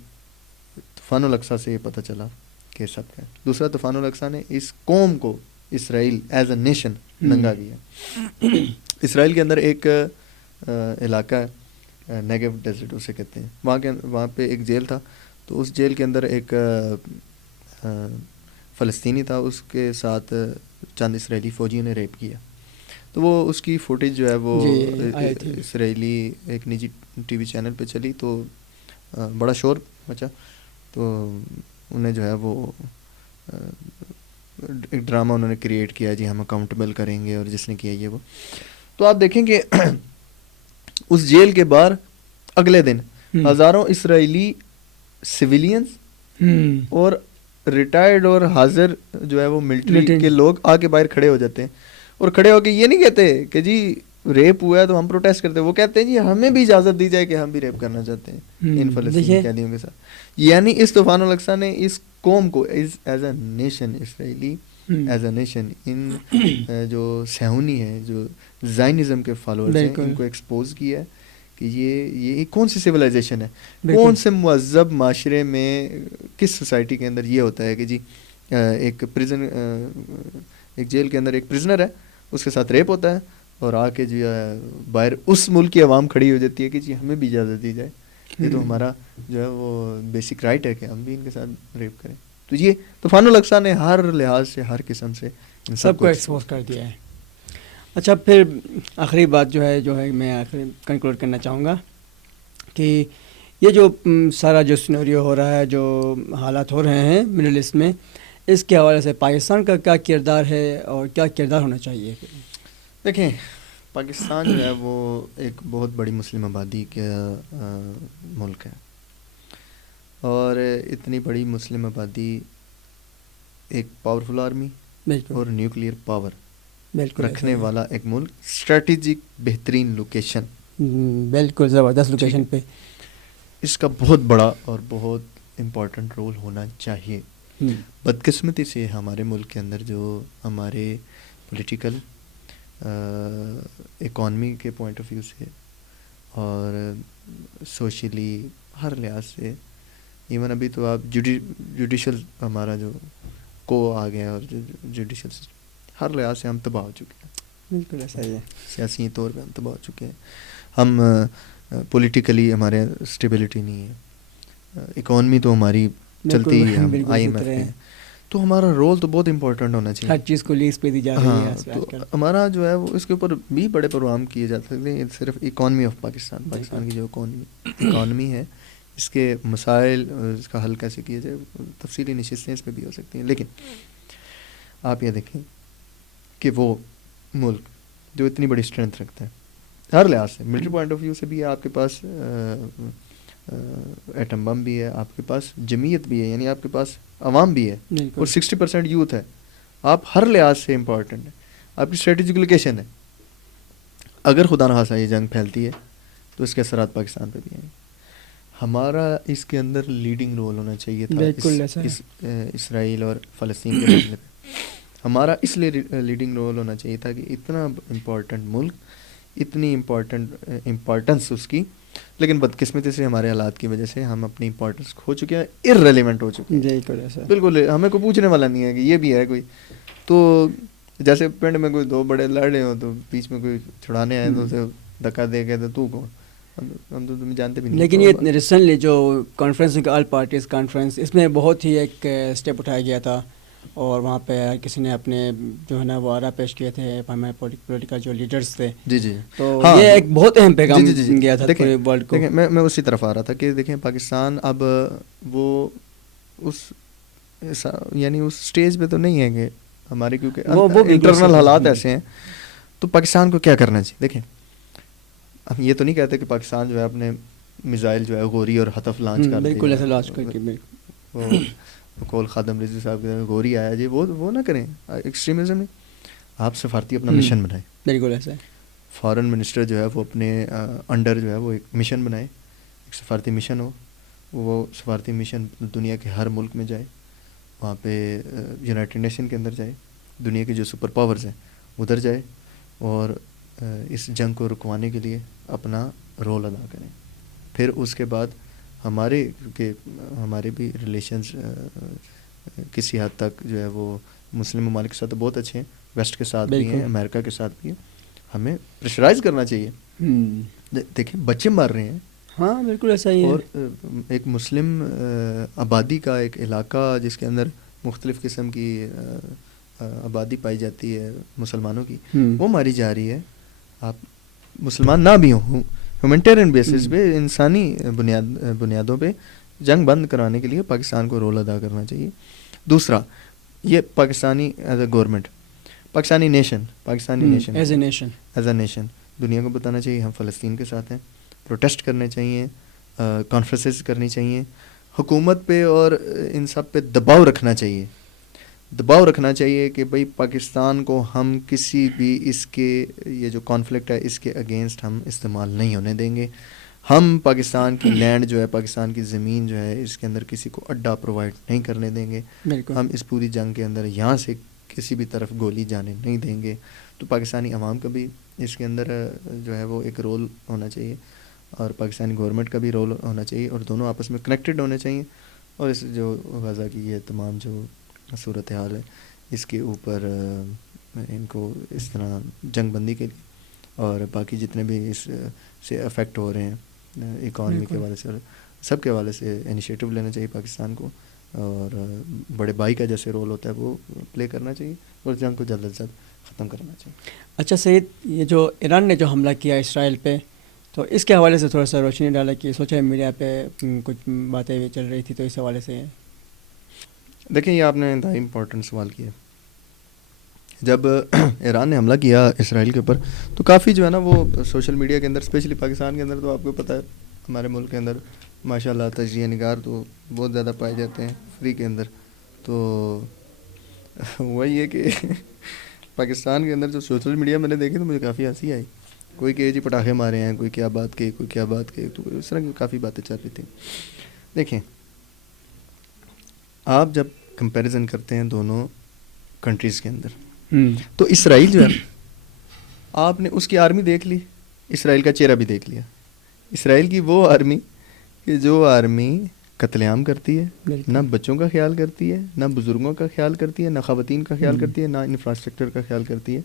طوفان الاقصیٰ سے یہ پتہ چلا کہ سب ہے. دوسرا, طوفان الاقصیٰ نے اس قوم کو, اسرائیل ایز اے نیشن ننگا کیا. اسرائیل کے اندر ایک علاقہ ہے نیگیو ڈیزرٹ اسے کہتے ہیں, وہاں پہ ایک جیل تھا. تو اس جیل کے اندر ایک فلسطینی تھا, اس کے ساتھ چند اسرائیلی فوجیوں نے ریپ کیا. تو وہ اس کی فوٹیج جو ہے وہ اسرائیلی ایک نجی ٹی وی چینل پہ چلی, تو بڑا شور مچا. تو انہیں جو ہے وہ ایک ڈرامہ انہوں نے کریٹ کیا, جی ہم اکاؤنٹیبل کریں گے, اور جس نے کیا یہ وہ. تو آپ دیکھیں کہ اس جیل کے باہر اگلے دن ہزاروں اسرائیلی سویلینز اور ریٹائرڈ اور حاضر جو ہے وہ ملٹری کے لوگ آ کے باہر کھڑے ہو جاتے ہیں, اور کھڑے ہو کے یہ نہیں کہتے کہ جی ریپ ہوا ہے تو ہم پروٹیسٹ کرتے ہیں, وہ کہتے ہیں جی ہمیں بھی اجازت دی جائے کہ ہم بھی ریپ کرنا چاہتے ہیں ان فلسطینی قیدیوں کے ساتھ. یعنی اس طوفان الاقصیٰ نے اس قوم کو as a nation, Israeli as a nation, ان جو صہیونی ہے, جو زائنزم کے فالوورز ہیں, ان کو ایکسپوز کیا ہے کہ یہ کون سی سویلائزیشن ہے, کون سے مہذب معاشرے میں, کس سوسائٹی کے اندر یہ ہوتا ہے کہ جی ایک جیل کے اندر ایک پرزنر ہے, اس کے ساتھ ریپ ہوتا ہے, اور آ کے جو ہے باہر اس ملک کی عوام کھڑی ہو جاتی ہے کہ جی ہمیں بھی اجازت دی جائے, یہ تو ہمارا جو ہے وہ بیسک رائٹ ہے کہ ہم بھی ان کے ساتھ ریپ کریں. تو یہ طوفان الاقصیٰ نے ہر لحاظ سے, ہر قسم سے سب کو ایکسپوز کر دیا ہے. اچھا, پھر آخری بات جو ہے میں آخری کنکلوڈ کرنا چاہوں گا کہ یہ جو سارا جو سینیریو ہو رہا ہے, جو حالات ہو رہے ہیں مڈل ایسٹ میں, اس کے حوالے سے پاکستان کا کیا کردار ہے اور کیا کردار ہونا چاہیے؟ دیکھیں, پاکستان جو ہے وہ ایک بہت بڑی مسلم آبادی کا ملک ہے, اور اتنی بڑی مسلم آبادی, ایک پاورفل آرمی اور نیوکلیئر پاور رکھنے والا ایک ملک, اسٹریٹجک بہترین لوکیشن, بالکل زبردست لوکیشن پہ, اس کا بہت بڑا اور بہت امپورٹنٹ رول ہونا چاہیے. بدقسمتی سے ہمارے ملک کے اندر جو ہمارے پولیٹیکل اکانومی کے پوائنٹ آف ویو سے اور سوشلی ہر لحاظ سے, ایون ابھی تو آپ جوڈیشل ہمارا جو کو آ گیا, اور جوڈیشل ہر لحاظ سے ہم تباہ ہو چکے ہیں. بالکل ایسا ہی ہے, سیاسی طور پہ ہم تباہ ہو چکے ہیں. ہم پولیٹیکلی ہمارے اسٹیبلٹی نہیں ہے, اکانومی تو ہماری چلتی ہی ہے, ہم آئی ایم ایف پہ ہیں, تو ہمارا رول تو بہت امپورٹنٹ ہونا چاہیے. ہر چیز کو لیز پہ دی جا رہی ہے. تو ہمارا جو ہے وہ اس کے اوپر بھی بڑے پروگرام کیے جا سکتے ہیں. صرف اکانومی آف پاکستان کی جو اکانومی ہے, اس کے مسائل, اس کا حل کیسے کیا جائے, تفصیلی نشستیں اس پہ بھی ہو سکتی ہیں. لیکن آپ یہ دیکھیں کہ وہ ملک جو اتنی بڑی اسٹرینتھ رکھتا ہے ہر لحاظ سے, ملٹری پوائنٹ آف ویو سے بھی ہے, آپ کے پاس ایٹم بم بھی ہے, آپ کے پاس جمعیت بھی ہے, یعنی آپ کے پاس عوام بھی ہے, اور 60% یوتھ ہے, آپ ہر لحاظ سے امپورٹنٹ ہے, آپ کی اسٹریٹجک لوکیشن ہے. اگر خدا نخواستہ یہ جنگ پھیلتی ہے تو اس کے اثرات پاکستان پہ بھی ہیں. ہمارا اس کے اندر لیڈنگ رول ہونا چاہیے تھا اسرائیل اور فلسطین کے مسئلے پہ. ہمارا اس لیے لیڈنگ رول ہونا چاہیے تھا کہ اتنا امپورٹنٹ ملک, اتنی امپورٹنس اس کی, لیکن بدقسمتی سے ہمارے حالات کی وجہ سے ہم اپنی امپورٹنس کھو چکے ہیں, ارریلیونٹ ہو چکے ہیں. بالکل ہمیں کوئی پوچھنے والا نہیں ہے کہ یہ بھی ہے کوئی. تو جیسے پنڈ میں کوئی دو بڑے لڑ رہے ہو تو بیچ میں کوئی چھڑانے آئے تو اسے دھکا دے کے تو کون, ہم تو تمہیں جانتے بھی نہیں. لیکن یہ ریسنٹلی جو کانفرنس آل پارٹیز کانفرنس, اس میں بہت ہی ایک اسٹیپ اٹھایا گیا تھا, اور وہاں پہ کسی نے اپنے جو ہے نا وہ آرا پیش کیے تھے ہمارے پولیٹیکل جو لیڈرز تھے. جی جی, تو یہ ایک بہت اہم پیغام گیا تھا پورے ورلڈ کو. دیکھیں میں اسی طرف آ رہا تھا کہ دیکھیں پاکستان اب وہ اس یعنی اس سٹیج پہ تو نہیں ہے کہ ہمارے, کیونکہ انٹرنل حالات ایسے ہیں. تو پاکستان کو کیا کرنا چاہیے؟ دیکھیں ہم یہ تو نہیں کہتے کہ پاکستان جو ہے اپنے میزائل جو ہے غوری اور حطف لانچ کر دے. بالکل ایسا لانچ کر کے کول خادم رضوی صاحب کے گوری آیا جی, وہ نہ کریں ایکسٹریمزم میں. آپ سفارتی اپنا مشن بنائیں. بالکل ایسا ہے. فارن منسٹر جو ہے وہ اپنے انڈر جو ہے وہ ایک مشن بنائے, ایک سفارتی مشن ہو. وہ سفارتی مشن دنیا کے ہر ملک میں جائے, وہاں پہ یونائٹڈ نیشن کے اندر جائے, دنیا کے جو سپر پاورز ہیں ادھر جائے, اور اس جنگ کو رکوانے کے لیے اپنا رول ادا کریں. پھر اس کے بعد کیونکہ ہمارے بھی ریلیشنز کسی حد تک جو ہے وہ مسلم ممالک کے ساتھ بہت اچھے ہیں, ویسٹ کے ساتھ بھی ہیں, امریکہ کے ساتھ بھی ہیں. ہمیں پریشرائز کرنا چاہیے. دیکھیں بچے مر رہے ہیں. ہاں بالکل ایسا ہی ہے. اور ایک مسلم آبادی کا ایک علاقہ جس کے اندر مختلف قسم کی آبادی پائی جاتی ہے مسلمانوں کی, وہ ماری جا رہی ہے. آپ مسلمان نہ بھی ہوں, ہیومینٹیرین بیسس پہ, انسانی بنیادوں پہ جنگ بند کرانے کے لیے پاکستان کو رول ادا کرنا چاہیے. دوسرا, یہ Pakistani as a government, Pakistani nation as a nation دنیا کو بتانا چاہیے ہم فلسطین کے ساتھ ہیں. پروٹیسٹ کرنے چاہیے, کانفرنسز کرنی چاہیے, حکومت پہ اور ان سب پہ دباؤ رکھنا چاہیے کہ بھئی پاکستان کو ہم کسی بھی اس کے یہ جو کانفلکٹ ہے اس کے اگینسٹ ہم استعمال نہیں ہونے دیں گے. ہم پاکستان کی لینڈ جو ہے, پاکستان کی زمین جو ہے, اس کے اندر کسی کو اڈا پرووائڈ نہیں کرنے دیں گے. ہم اس پوری جنگ کے اندر یہاں سے کسی بھی طرف گولی جانے نہیں دیں گے. تو پاکستانی عوام کا بھی اس کے اندر جو ہے وہ ایک رول ہونا چاہیے, اور پاکستانی گورنمنٹ کا بھی رول ہونا چاہیے, اور دونوں آپس میں کنیکٹڈ ہونے چاہیے. اور اس جو غزہ کی یہ تمام جو صورتحال ہے اس کے اوپر ان کو اس طرح جنگ بندی کے لیے اور باقی جتنے بھی اس سے افیکٹ ہو رہے ہیں اکانومی کے حوالے سے, سب کے حوالے سے انیشیٹو لینا چاہیے پاکستان کو, اور بڑے بھائی کا جیسے رول ہوتا ہے وہ پلے کرنا چاہیے, اور جنگ کو جلد از جلد ختم کرنا چاہیے. اچھا سعید, یہ جو ایران نے جو حملہ کیا اسرائیل پہ, تو اس کے حوالے سے تھوڑا سا روشنی ڈالا کہ سوشل میڈیا پہ کچھ باتیں بھی چل رہی تھی, تو اس حوالے سے. دیکھیں یہ آپ نے انتہائی امپورٹنٹ سوال کیا. جب ایران نے حملہ کیا اسرائیل کے اوپر تو کافی جو ہے نا وہ سوشل میڈیا کے اندر, اسپیشلی پاکستان کے اندر, تو آپ کو پتہ ہے ہمارے ملک کے اندر ماشاء اللہ تجزیہ نگار تو بہت زیادہ پائے جاتے ہیں فری کے اندر. تو وہی ہے کہ پاکستان کے اندر جو سوشل میڈیا میں نے دیکھی تو مجھے کافی ہنسی آئی. کوئی کہ جی پٹاخے مارے ہیں, کوئی کیا بات کہ, کوئی کیا بات کہ, تو اس طرح کی کافی باتیں چل رہی تھیں. دیکھیں آپ جب کمپیریزن کرتے ہیں دونوں کنٹریز کے اندر, تو اسرائیل جو ہے آپ نے اس کی آرمی دیکھ لی, اسرائیل کا چہرہ بھی دیکھ لیا. اسرائیل کی وہ آرمی کہ جو آرمی قتل عام کرتی ہے, نہ بچوں کا خیال کرتی ہے, نہ بزرگوں کا خیال کرتی ہے, نہ خواتین کا خیال کرتی ہے, نہ انفراسٹرکچر کا خیال کرتی ہے,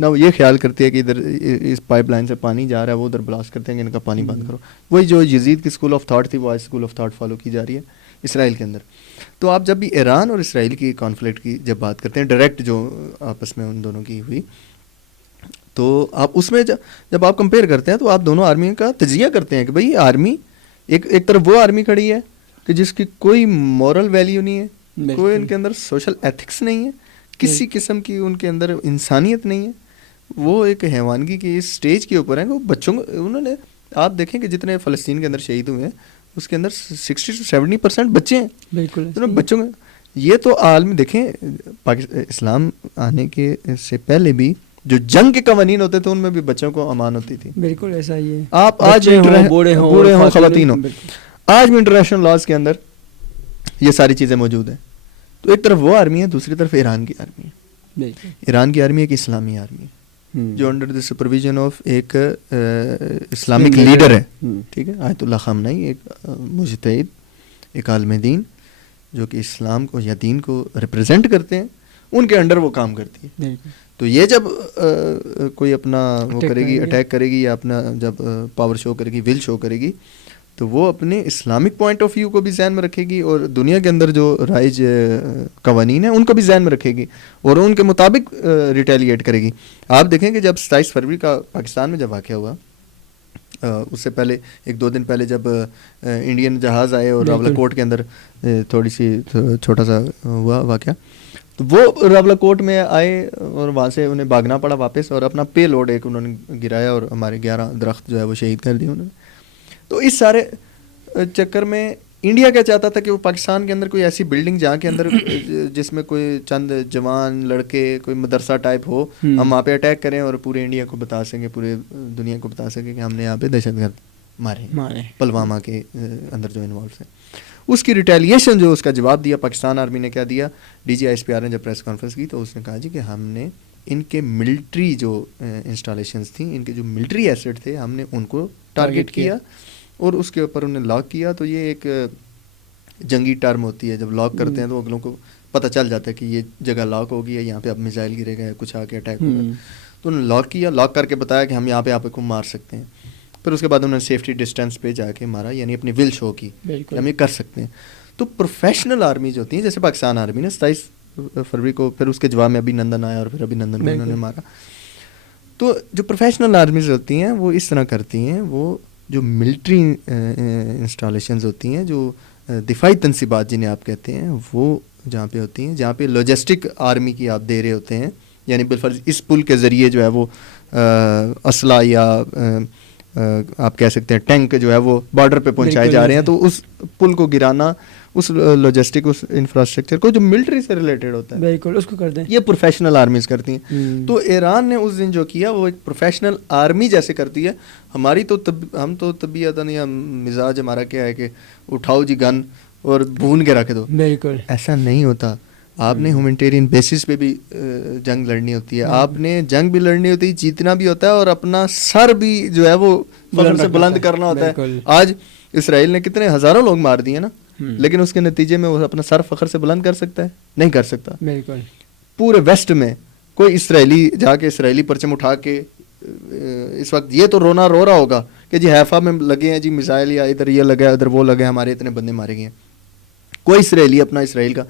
نہ وہ یہ خیال کرتی ہے کہ ادھر اس پائپ لائن سے پانی جا رہا ہے, وہ ادھر بلاسٹ کرتے ہیں کہ ان کا پانی بند کرو. وہی جو یزید کی اسکول آف تھاٹ تھی وہ آج اسکول آف تھاٹ فالو کی جا رہی ہے اسرائیل کے اندر. تو آپ جب بھی ایران اور اسرائیل کی کانفلکٹ کی جب بات کرتے ہیں, ڈائریکٹ جو آپس میں ان دونوں کی ہوئی, تو آپ اس میں جب آپ کمپیئر کرتے ہیں تو آپ دونوں آرمی کا تجزیہ کرتے ہیں کہ بھئی آرمی ایک طرف وہ آرمی کھڑی ہے کہ جس کی کوئی مورل ویلیو نہیں ہے, کوئی ان کے اندر سوشل ایتھکس نہیں ہے, کسی قسم کی ان کے اندر انسانیت نہیں ہے, وہ ایک حیوانگی کی اس سٹیج کے اوپر ہیں کہ وہ بچوں کو انہوں نے, آپ دیکھیں کہ جتنے فلسطین کے اندر شہید ہوئے ہیں اس کے اندر 60-70% بچے ہیں. بالکل بچوں میں یہ تو عالمی دیکھیں اسلام آنے کے سے پہلے بھی جو جنگ کے قوانین ہوتے تھے ان میں بھی بچوں کو امان ہوتی تھی. بالکل ایسا ہی ہے. آپ آج بوڑھے ہوں خواتین ہوں, آج بھی انٹرنیشنل لاز کے اندر یہ ساری چیزیں موجود ہیں. تو ایک طرف وہ آرمی ہے, دوسری طرف ایران کی آرمی ہے. ایران کی آرمی ایک اسلامی آرمی ہے جو انڈر دی سپرویژن آف ایک اسلامک لیڈر ہے, ٹھیک ہے, آیت اللہ خامنئی, ایک مجتہد, ایک عالم دین جو کہ اسلام کو یا دین کو ریپرزینٹ کرتے ہیں, ان کے انڈر وہ کام کرتی ہے. تو یہ جب کوئی اپنا وہ کرے گی, اٹیک کرے گی, یا اپنا جب پاور شو کرے گی, ول شو کرے گی, تو وہ اپنے اسلامک پوائنٹ آف ویو کو بھی ذہن میں رکھے گی, اور دنیا کے اندر جو رائج قوانین ہیں ان کو بھی ذہن میں رکھے گی, اور ان کے مطابق ریٹیلیٹ کرے گی. آپ دیکھیں کہ جب 27 فروری کا پاکستان میں جب واقعہ ہوا, اس سے پہلے 1-2 دن پہلے جب انڈین جہاز آئے اور راولا کوٹ کے اندر تھوڑی سی چھوٹا سا ہوا واقعہ, تو وہ راولا کوٹ میں آئے اور وہاں سے انہیں بھاگنا پڑا واپس, اور اپنا پے لوڈ ایک انہوں نے گرایا اور ہمارے 11 درخت جو ہے وہ شہید کر دیے انہوں نے. تو اس سارے چکر میں انڈیا کیا چاہتا تھا کہ وہ پاکستان کے اندر کوئی ایسی بلڈنگ جہاں کے اندر جس میں کوئی چند جوان لڑکے کوئی مدرسہ ٹائپ ہو, ہم وہاں پہ اٹیک کریں اور پورے انڈیا کو بتا سکیں, پورے دنیا کو بتا سکیں کہ ہم نے یہاں پہ دہشت گرد مارے پلوامہ کے اندر جو انوالوز ہیں. اس کی ریٹیلیشن جو اس کا جواب دیا پاکستان آرمی نے کیا دیا, D G I S P R نے جب پریس کانفرنس کی تو اس نے کہا جی کہ ہم نے ان کے ملٹری جو انسٹالیشنز تھیں, ان کے جو ملٹری ایسٹ تھے, ہم نے ان کو ٹارگیٹ کیا اور اس کے اوپر انہیں لاک کیا. تو یہ ایک جنگی ٹرم ہوتی ہے, جب لاک کرتے ہیں تو اگلوں کو پتہ چل جاتا ہے کہ یہ جگہ لاک ہوگی یا یہاں پہ اب میزائل گرے گا یا کچھ آ کے اٹیک ہوگا. تو انہوں نے لاک کیا, لاک کر کے بتایا کہ ہم یہاں پہ آپ کو مار سکتے ہیں. پھر اس کے بعد انہوں نے سیفٹی ڈسٹینس پہ جا کے مارا, یعنی اپنی ول شو کی کہ ہم یہ کر سکتے ہیں. تو پروفیشنل آرمی جو ہوتی ہیں, جیسے پاکستان آرمی نے 27 فروری کو پھر اس کے جواب میں ابھی نندن آیا اور پھر ابھی نندن کو انہوں نے مارا. تو جو پروفیشنل آرمیز ہوتی ہیں وہ اس طرح کرتی ہیں, وہ جو ملٹری انسٹالیشنز ہوتی ہیں, جو دفاعی تنصیبات جنہیں آپ کہتے ہیں, وہ جہاں پہ ہوتی ہیں, جہاں پہ لاجسٹک آرمی کی آپ دے رہے ہوتے ہیں, یعنی بالفرض اس پل کے ذریعے جو ہے وہ اسلحہ یا آپ کہہ سکتے ہیں ٹینک جو ہے وہ بارڈر پہ پہنچائے جا رہے ہیں, تو اس پل کو گرانا, اس لاجسٹک اس انفراسٹرکچر کو جو ملٹری سے ریلیٹڈ ہوتا ہے, بالکل اس کو کر دیں, یہ پروفیشنل آرمیز کرتی ہیں. تو ایران نے اس دن جو کیا وہ ایک پروفیشنل آرمی جیسے کرتی ہے. ہماری تو ہم تو طبیعت نہیں, مزاج ہمارا کیا ہے کہ اٹھاؤ جی گن اور بھون کے رکھ دو. بالکل ایسا نہیں ہوتا. آپ نے ہیومینٹیرین بیسس پہ بھی جنگ لڑنی ہوتی ہے, آپ نے جنگ بھی لڑنی ہوتی ہے, جیتنا بھی ہوتا ہے, اور اپنا سر بھی جو ہے وہ فخر سے بلند کرنا ہوتا ہے. آج اسرائیل نے کتنے ہزاروں لوگ مار دیے نا, لیکن اس کے نتیجے میں وہ اپنا سر فخر سے بلند کر سکتا ہے؟ نہیں کر سکتا. بالکل پورے ویسٹ میں کوئی اسرائیلی جا کے اسرائیلی پرچم اٹھا کے اس وقت یہ تو رونا رو رہا ہوگا کہ جی حیفا میں لگے ہیں جی میزائل, یا ادھر یہ لگا ہے ادھر وہ لگا ہے, ہمارے اتنے بندے مارے گئے ہیں. کوئی اسرائیلی اپنا اسرائیل کا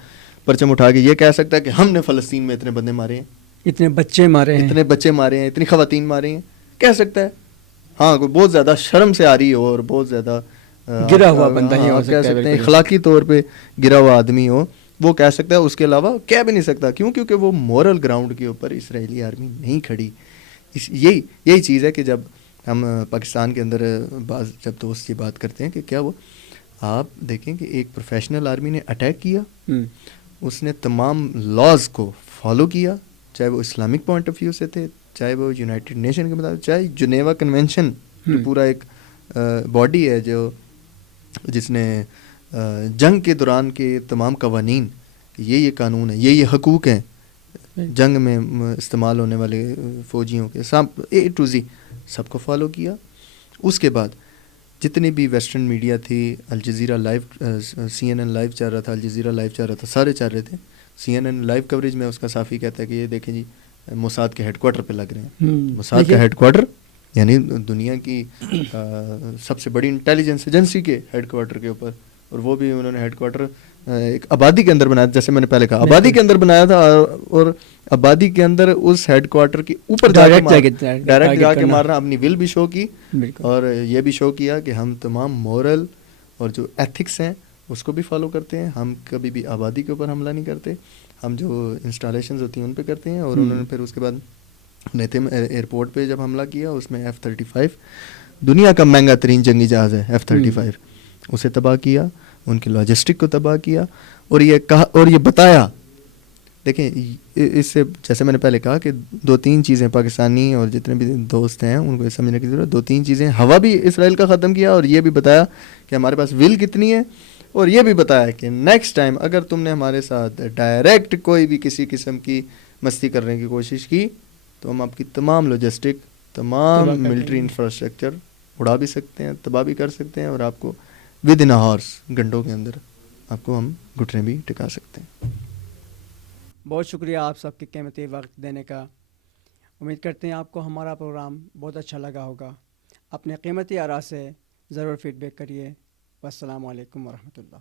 پرچم اٹھا کے یہ کہہ سکتا ہے کہ ہم نے فلسطین میں اتنے بندے مارے ہیں, اتنے بچے مارے ہیں, اتنی خواتین مارے ہیں, کہہ سکتا ہے. ہاں کوئی بہت زیادہ شرم سے آ رہی ہو اور بہت زیادہ گرا ہوا بندہ ہی ہو سکتا ہے, اخلاقی طور پہ گرا ہوا آدمی ہو, وہ کہہ سکتا ہے. اس کے علاوہ کہہ بھی نہیں سکتا. کیوں؟ کیونکہ وہ مورل گراؤنڈ کے اوپر اسرائیلی آرمی نہیں کھڑی. یہی چیز ہے کہ جب ہم پاکستان کے اندر بعض جب دوست یہ بات کرتے ہیں کہ کیا وہ, آپ دیکھیں کہ ایک پروفیشنل آرمی نے اٹیک کیا, اس نے تمام لاز کو فالو کیا, چاہے وہ اسلامک پوائنٹ آف ویو سے تھے, چاہے وہ یونائٹڈ نیشن کے مطابق, چاہے جنیوا کنونشن جو پورا ایک باڈی ہے جو جس نے جنگ کے دوران کے تمام قوانین, یہ قانون ہے, یہ حقوق ہیں جنگ میں استعمال ہونے والے فوجیوں کے, سب اے ٹو زی سب کو فالو کیا. اس کے بعد جتنی بھی ویسٹرن میڈیا تھی, الجزیرہ لائیو, سی این این لائیو چل رہا تھا, الجزیرہ لائیو چل رہا تھا, سارے چل رہے تھے. سی این این لائیو کوریج میں اس کا صحافی کہتا ہے کہ یہ دیکھیں جی موساد کے ہیڈ کوارٹر پہ لگ رہے ہیں. موساد کا ہیڈ کوارٹر یعنی دنیا کی سب سے بڑی انٹیلیجنس ایجنسی کے ہیڈ کوارٹر کے اوپر, اور وہ بھی انہوں نے ہیڈ کوارٹر ایک آبادی کے اندر بنایا, جیسے میں نے پہلے کہا آبادی کے اندر بنایا تھا, اور آبادی کے اندر اس ہیڈ کوارٹر کے اوپر ڈائریکٹ جا کے مارنا. اپنی ول بھی شو کی اور یہ بھی شو کیا کہ ہم تمام مورل اور جو ایتھکس ہیں اس کو بھی فالو کرتے ہیں. ہم کبھی بھی آبادی کے اوپر حملہ نہیں کرتے, ہم جو انسٹالیشنز ہوتی ہیں ان پہ کرتے ہیں. اور انہوں نے پھر اس کے بعد نیتم ایئرپورٹ پہ جب حملہ کیا, اس میں F-35 دنیا کا مہنگا ترین جنگی جہاز ہے F-35, اسے تباہ کیا, ان کی لاجسٹک کو تباہ کیا, اور یہ کہا اور یہ بتایا. دیکھیں اس سے جیسے میں نے پہلے کہا کہ 2-3 چیزیں پاکستانی اور جتنے بھی دوست ہیں ان کو یہ سمجھنے کی ضرورت, 2-3 چیزیں. ہوا بھی اسرائیل کا ختم کیا, اور یہ بھی بتایا کہ ہمارے پاس ول کتنی ہے, اور یہ بھی بتایا کہ نیکسٹ ٹائم اگر تم نے ہمارے ساتھ ڈائریکٹ کوئی بھی کسی قسم کی مستی کرنے کی کوشش کی تو ہم آپ کی تمام لاجسٹک, تمام ملٹری انفراسٹرکچر اڑا بھی سکتے ہیں, تباہ بھی کر سکتے ہیں, اور آپ کو ود ان ہارس, گھنٹوں کے اندر آپ کو ہم گھٹنے بھی ٹکا سکتے ہیں. بہت شکریہ آپ سب کے قیمتی وقت دینے کا. امید کرتے ہیں آپ کو ہمارا پروگرام بہت اچھا لگا ہوگا. اپنے قیمتی آراء سے ضرور فیڈ بیک کریے. والسلام علیکم ورحمۃ اللہ.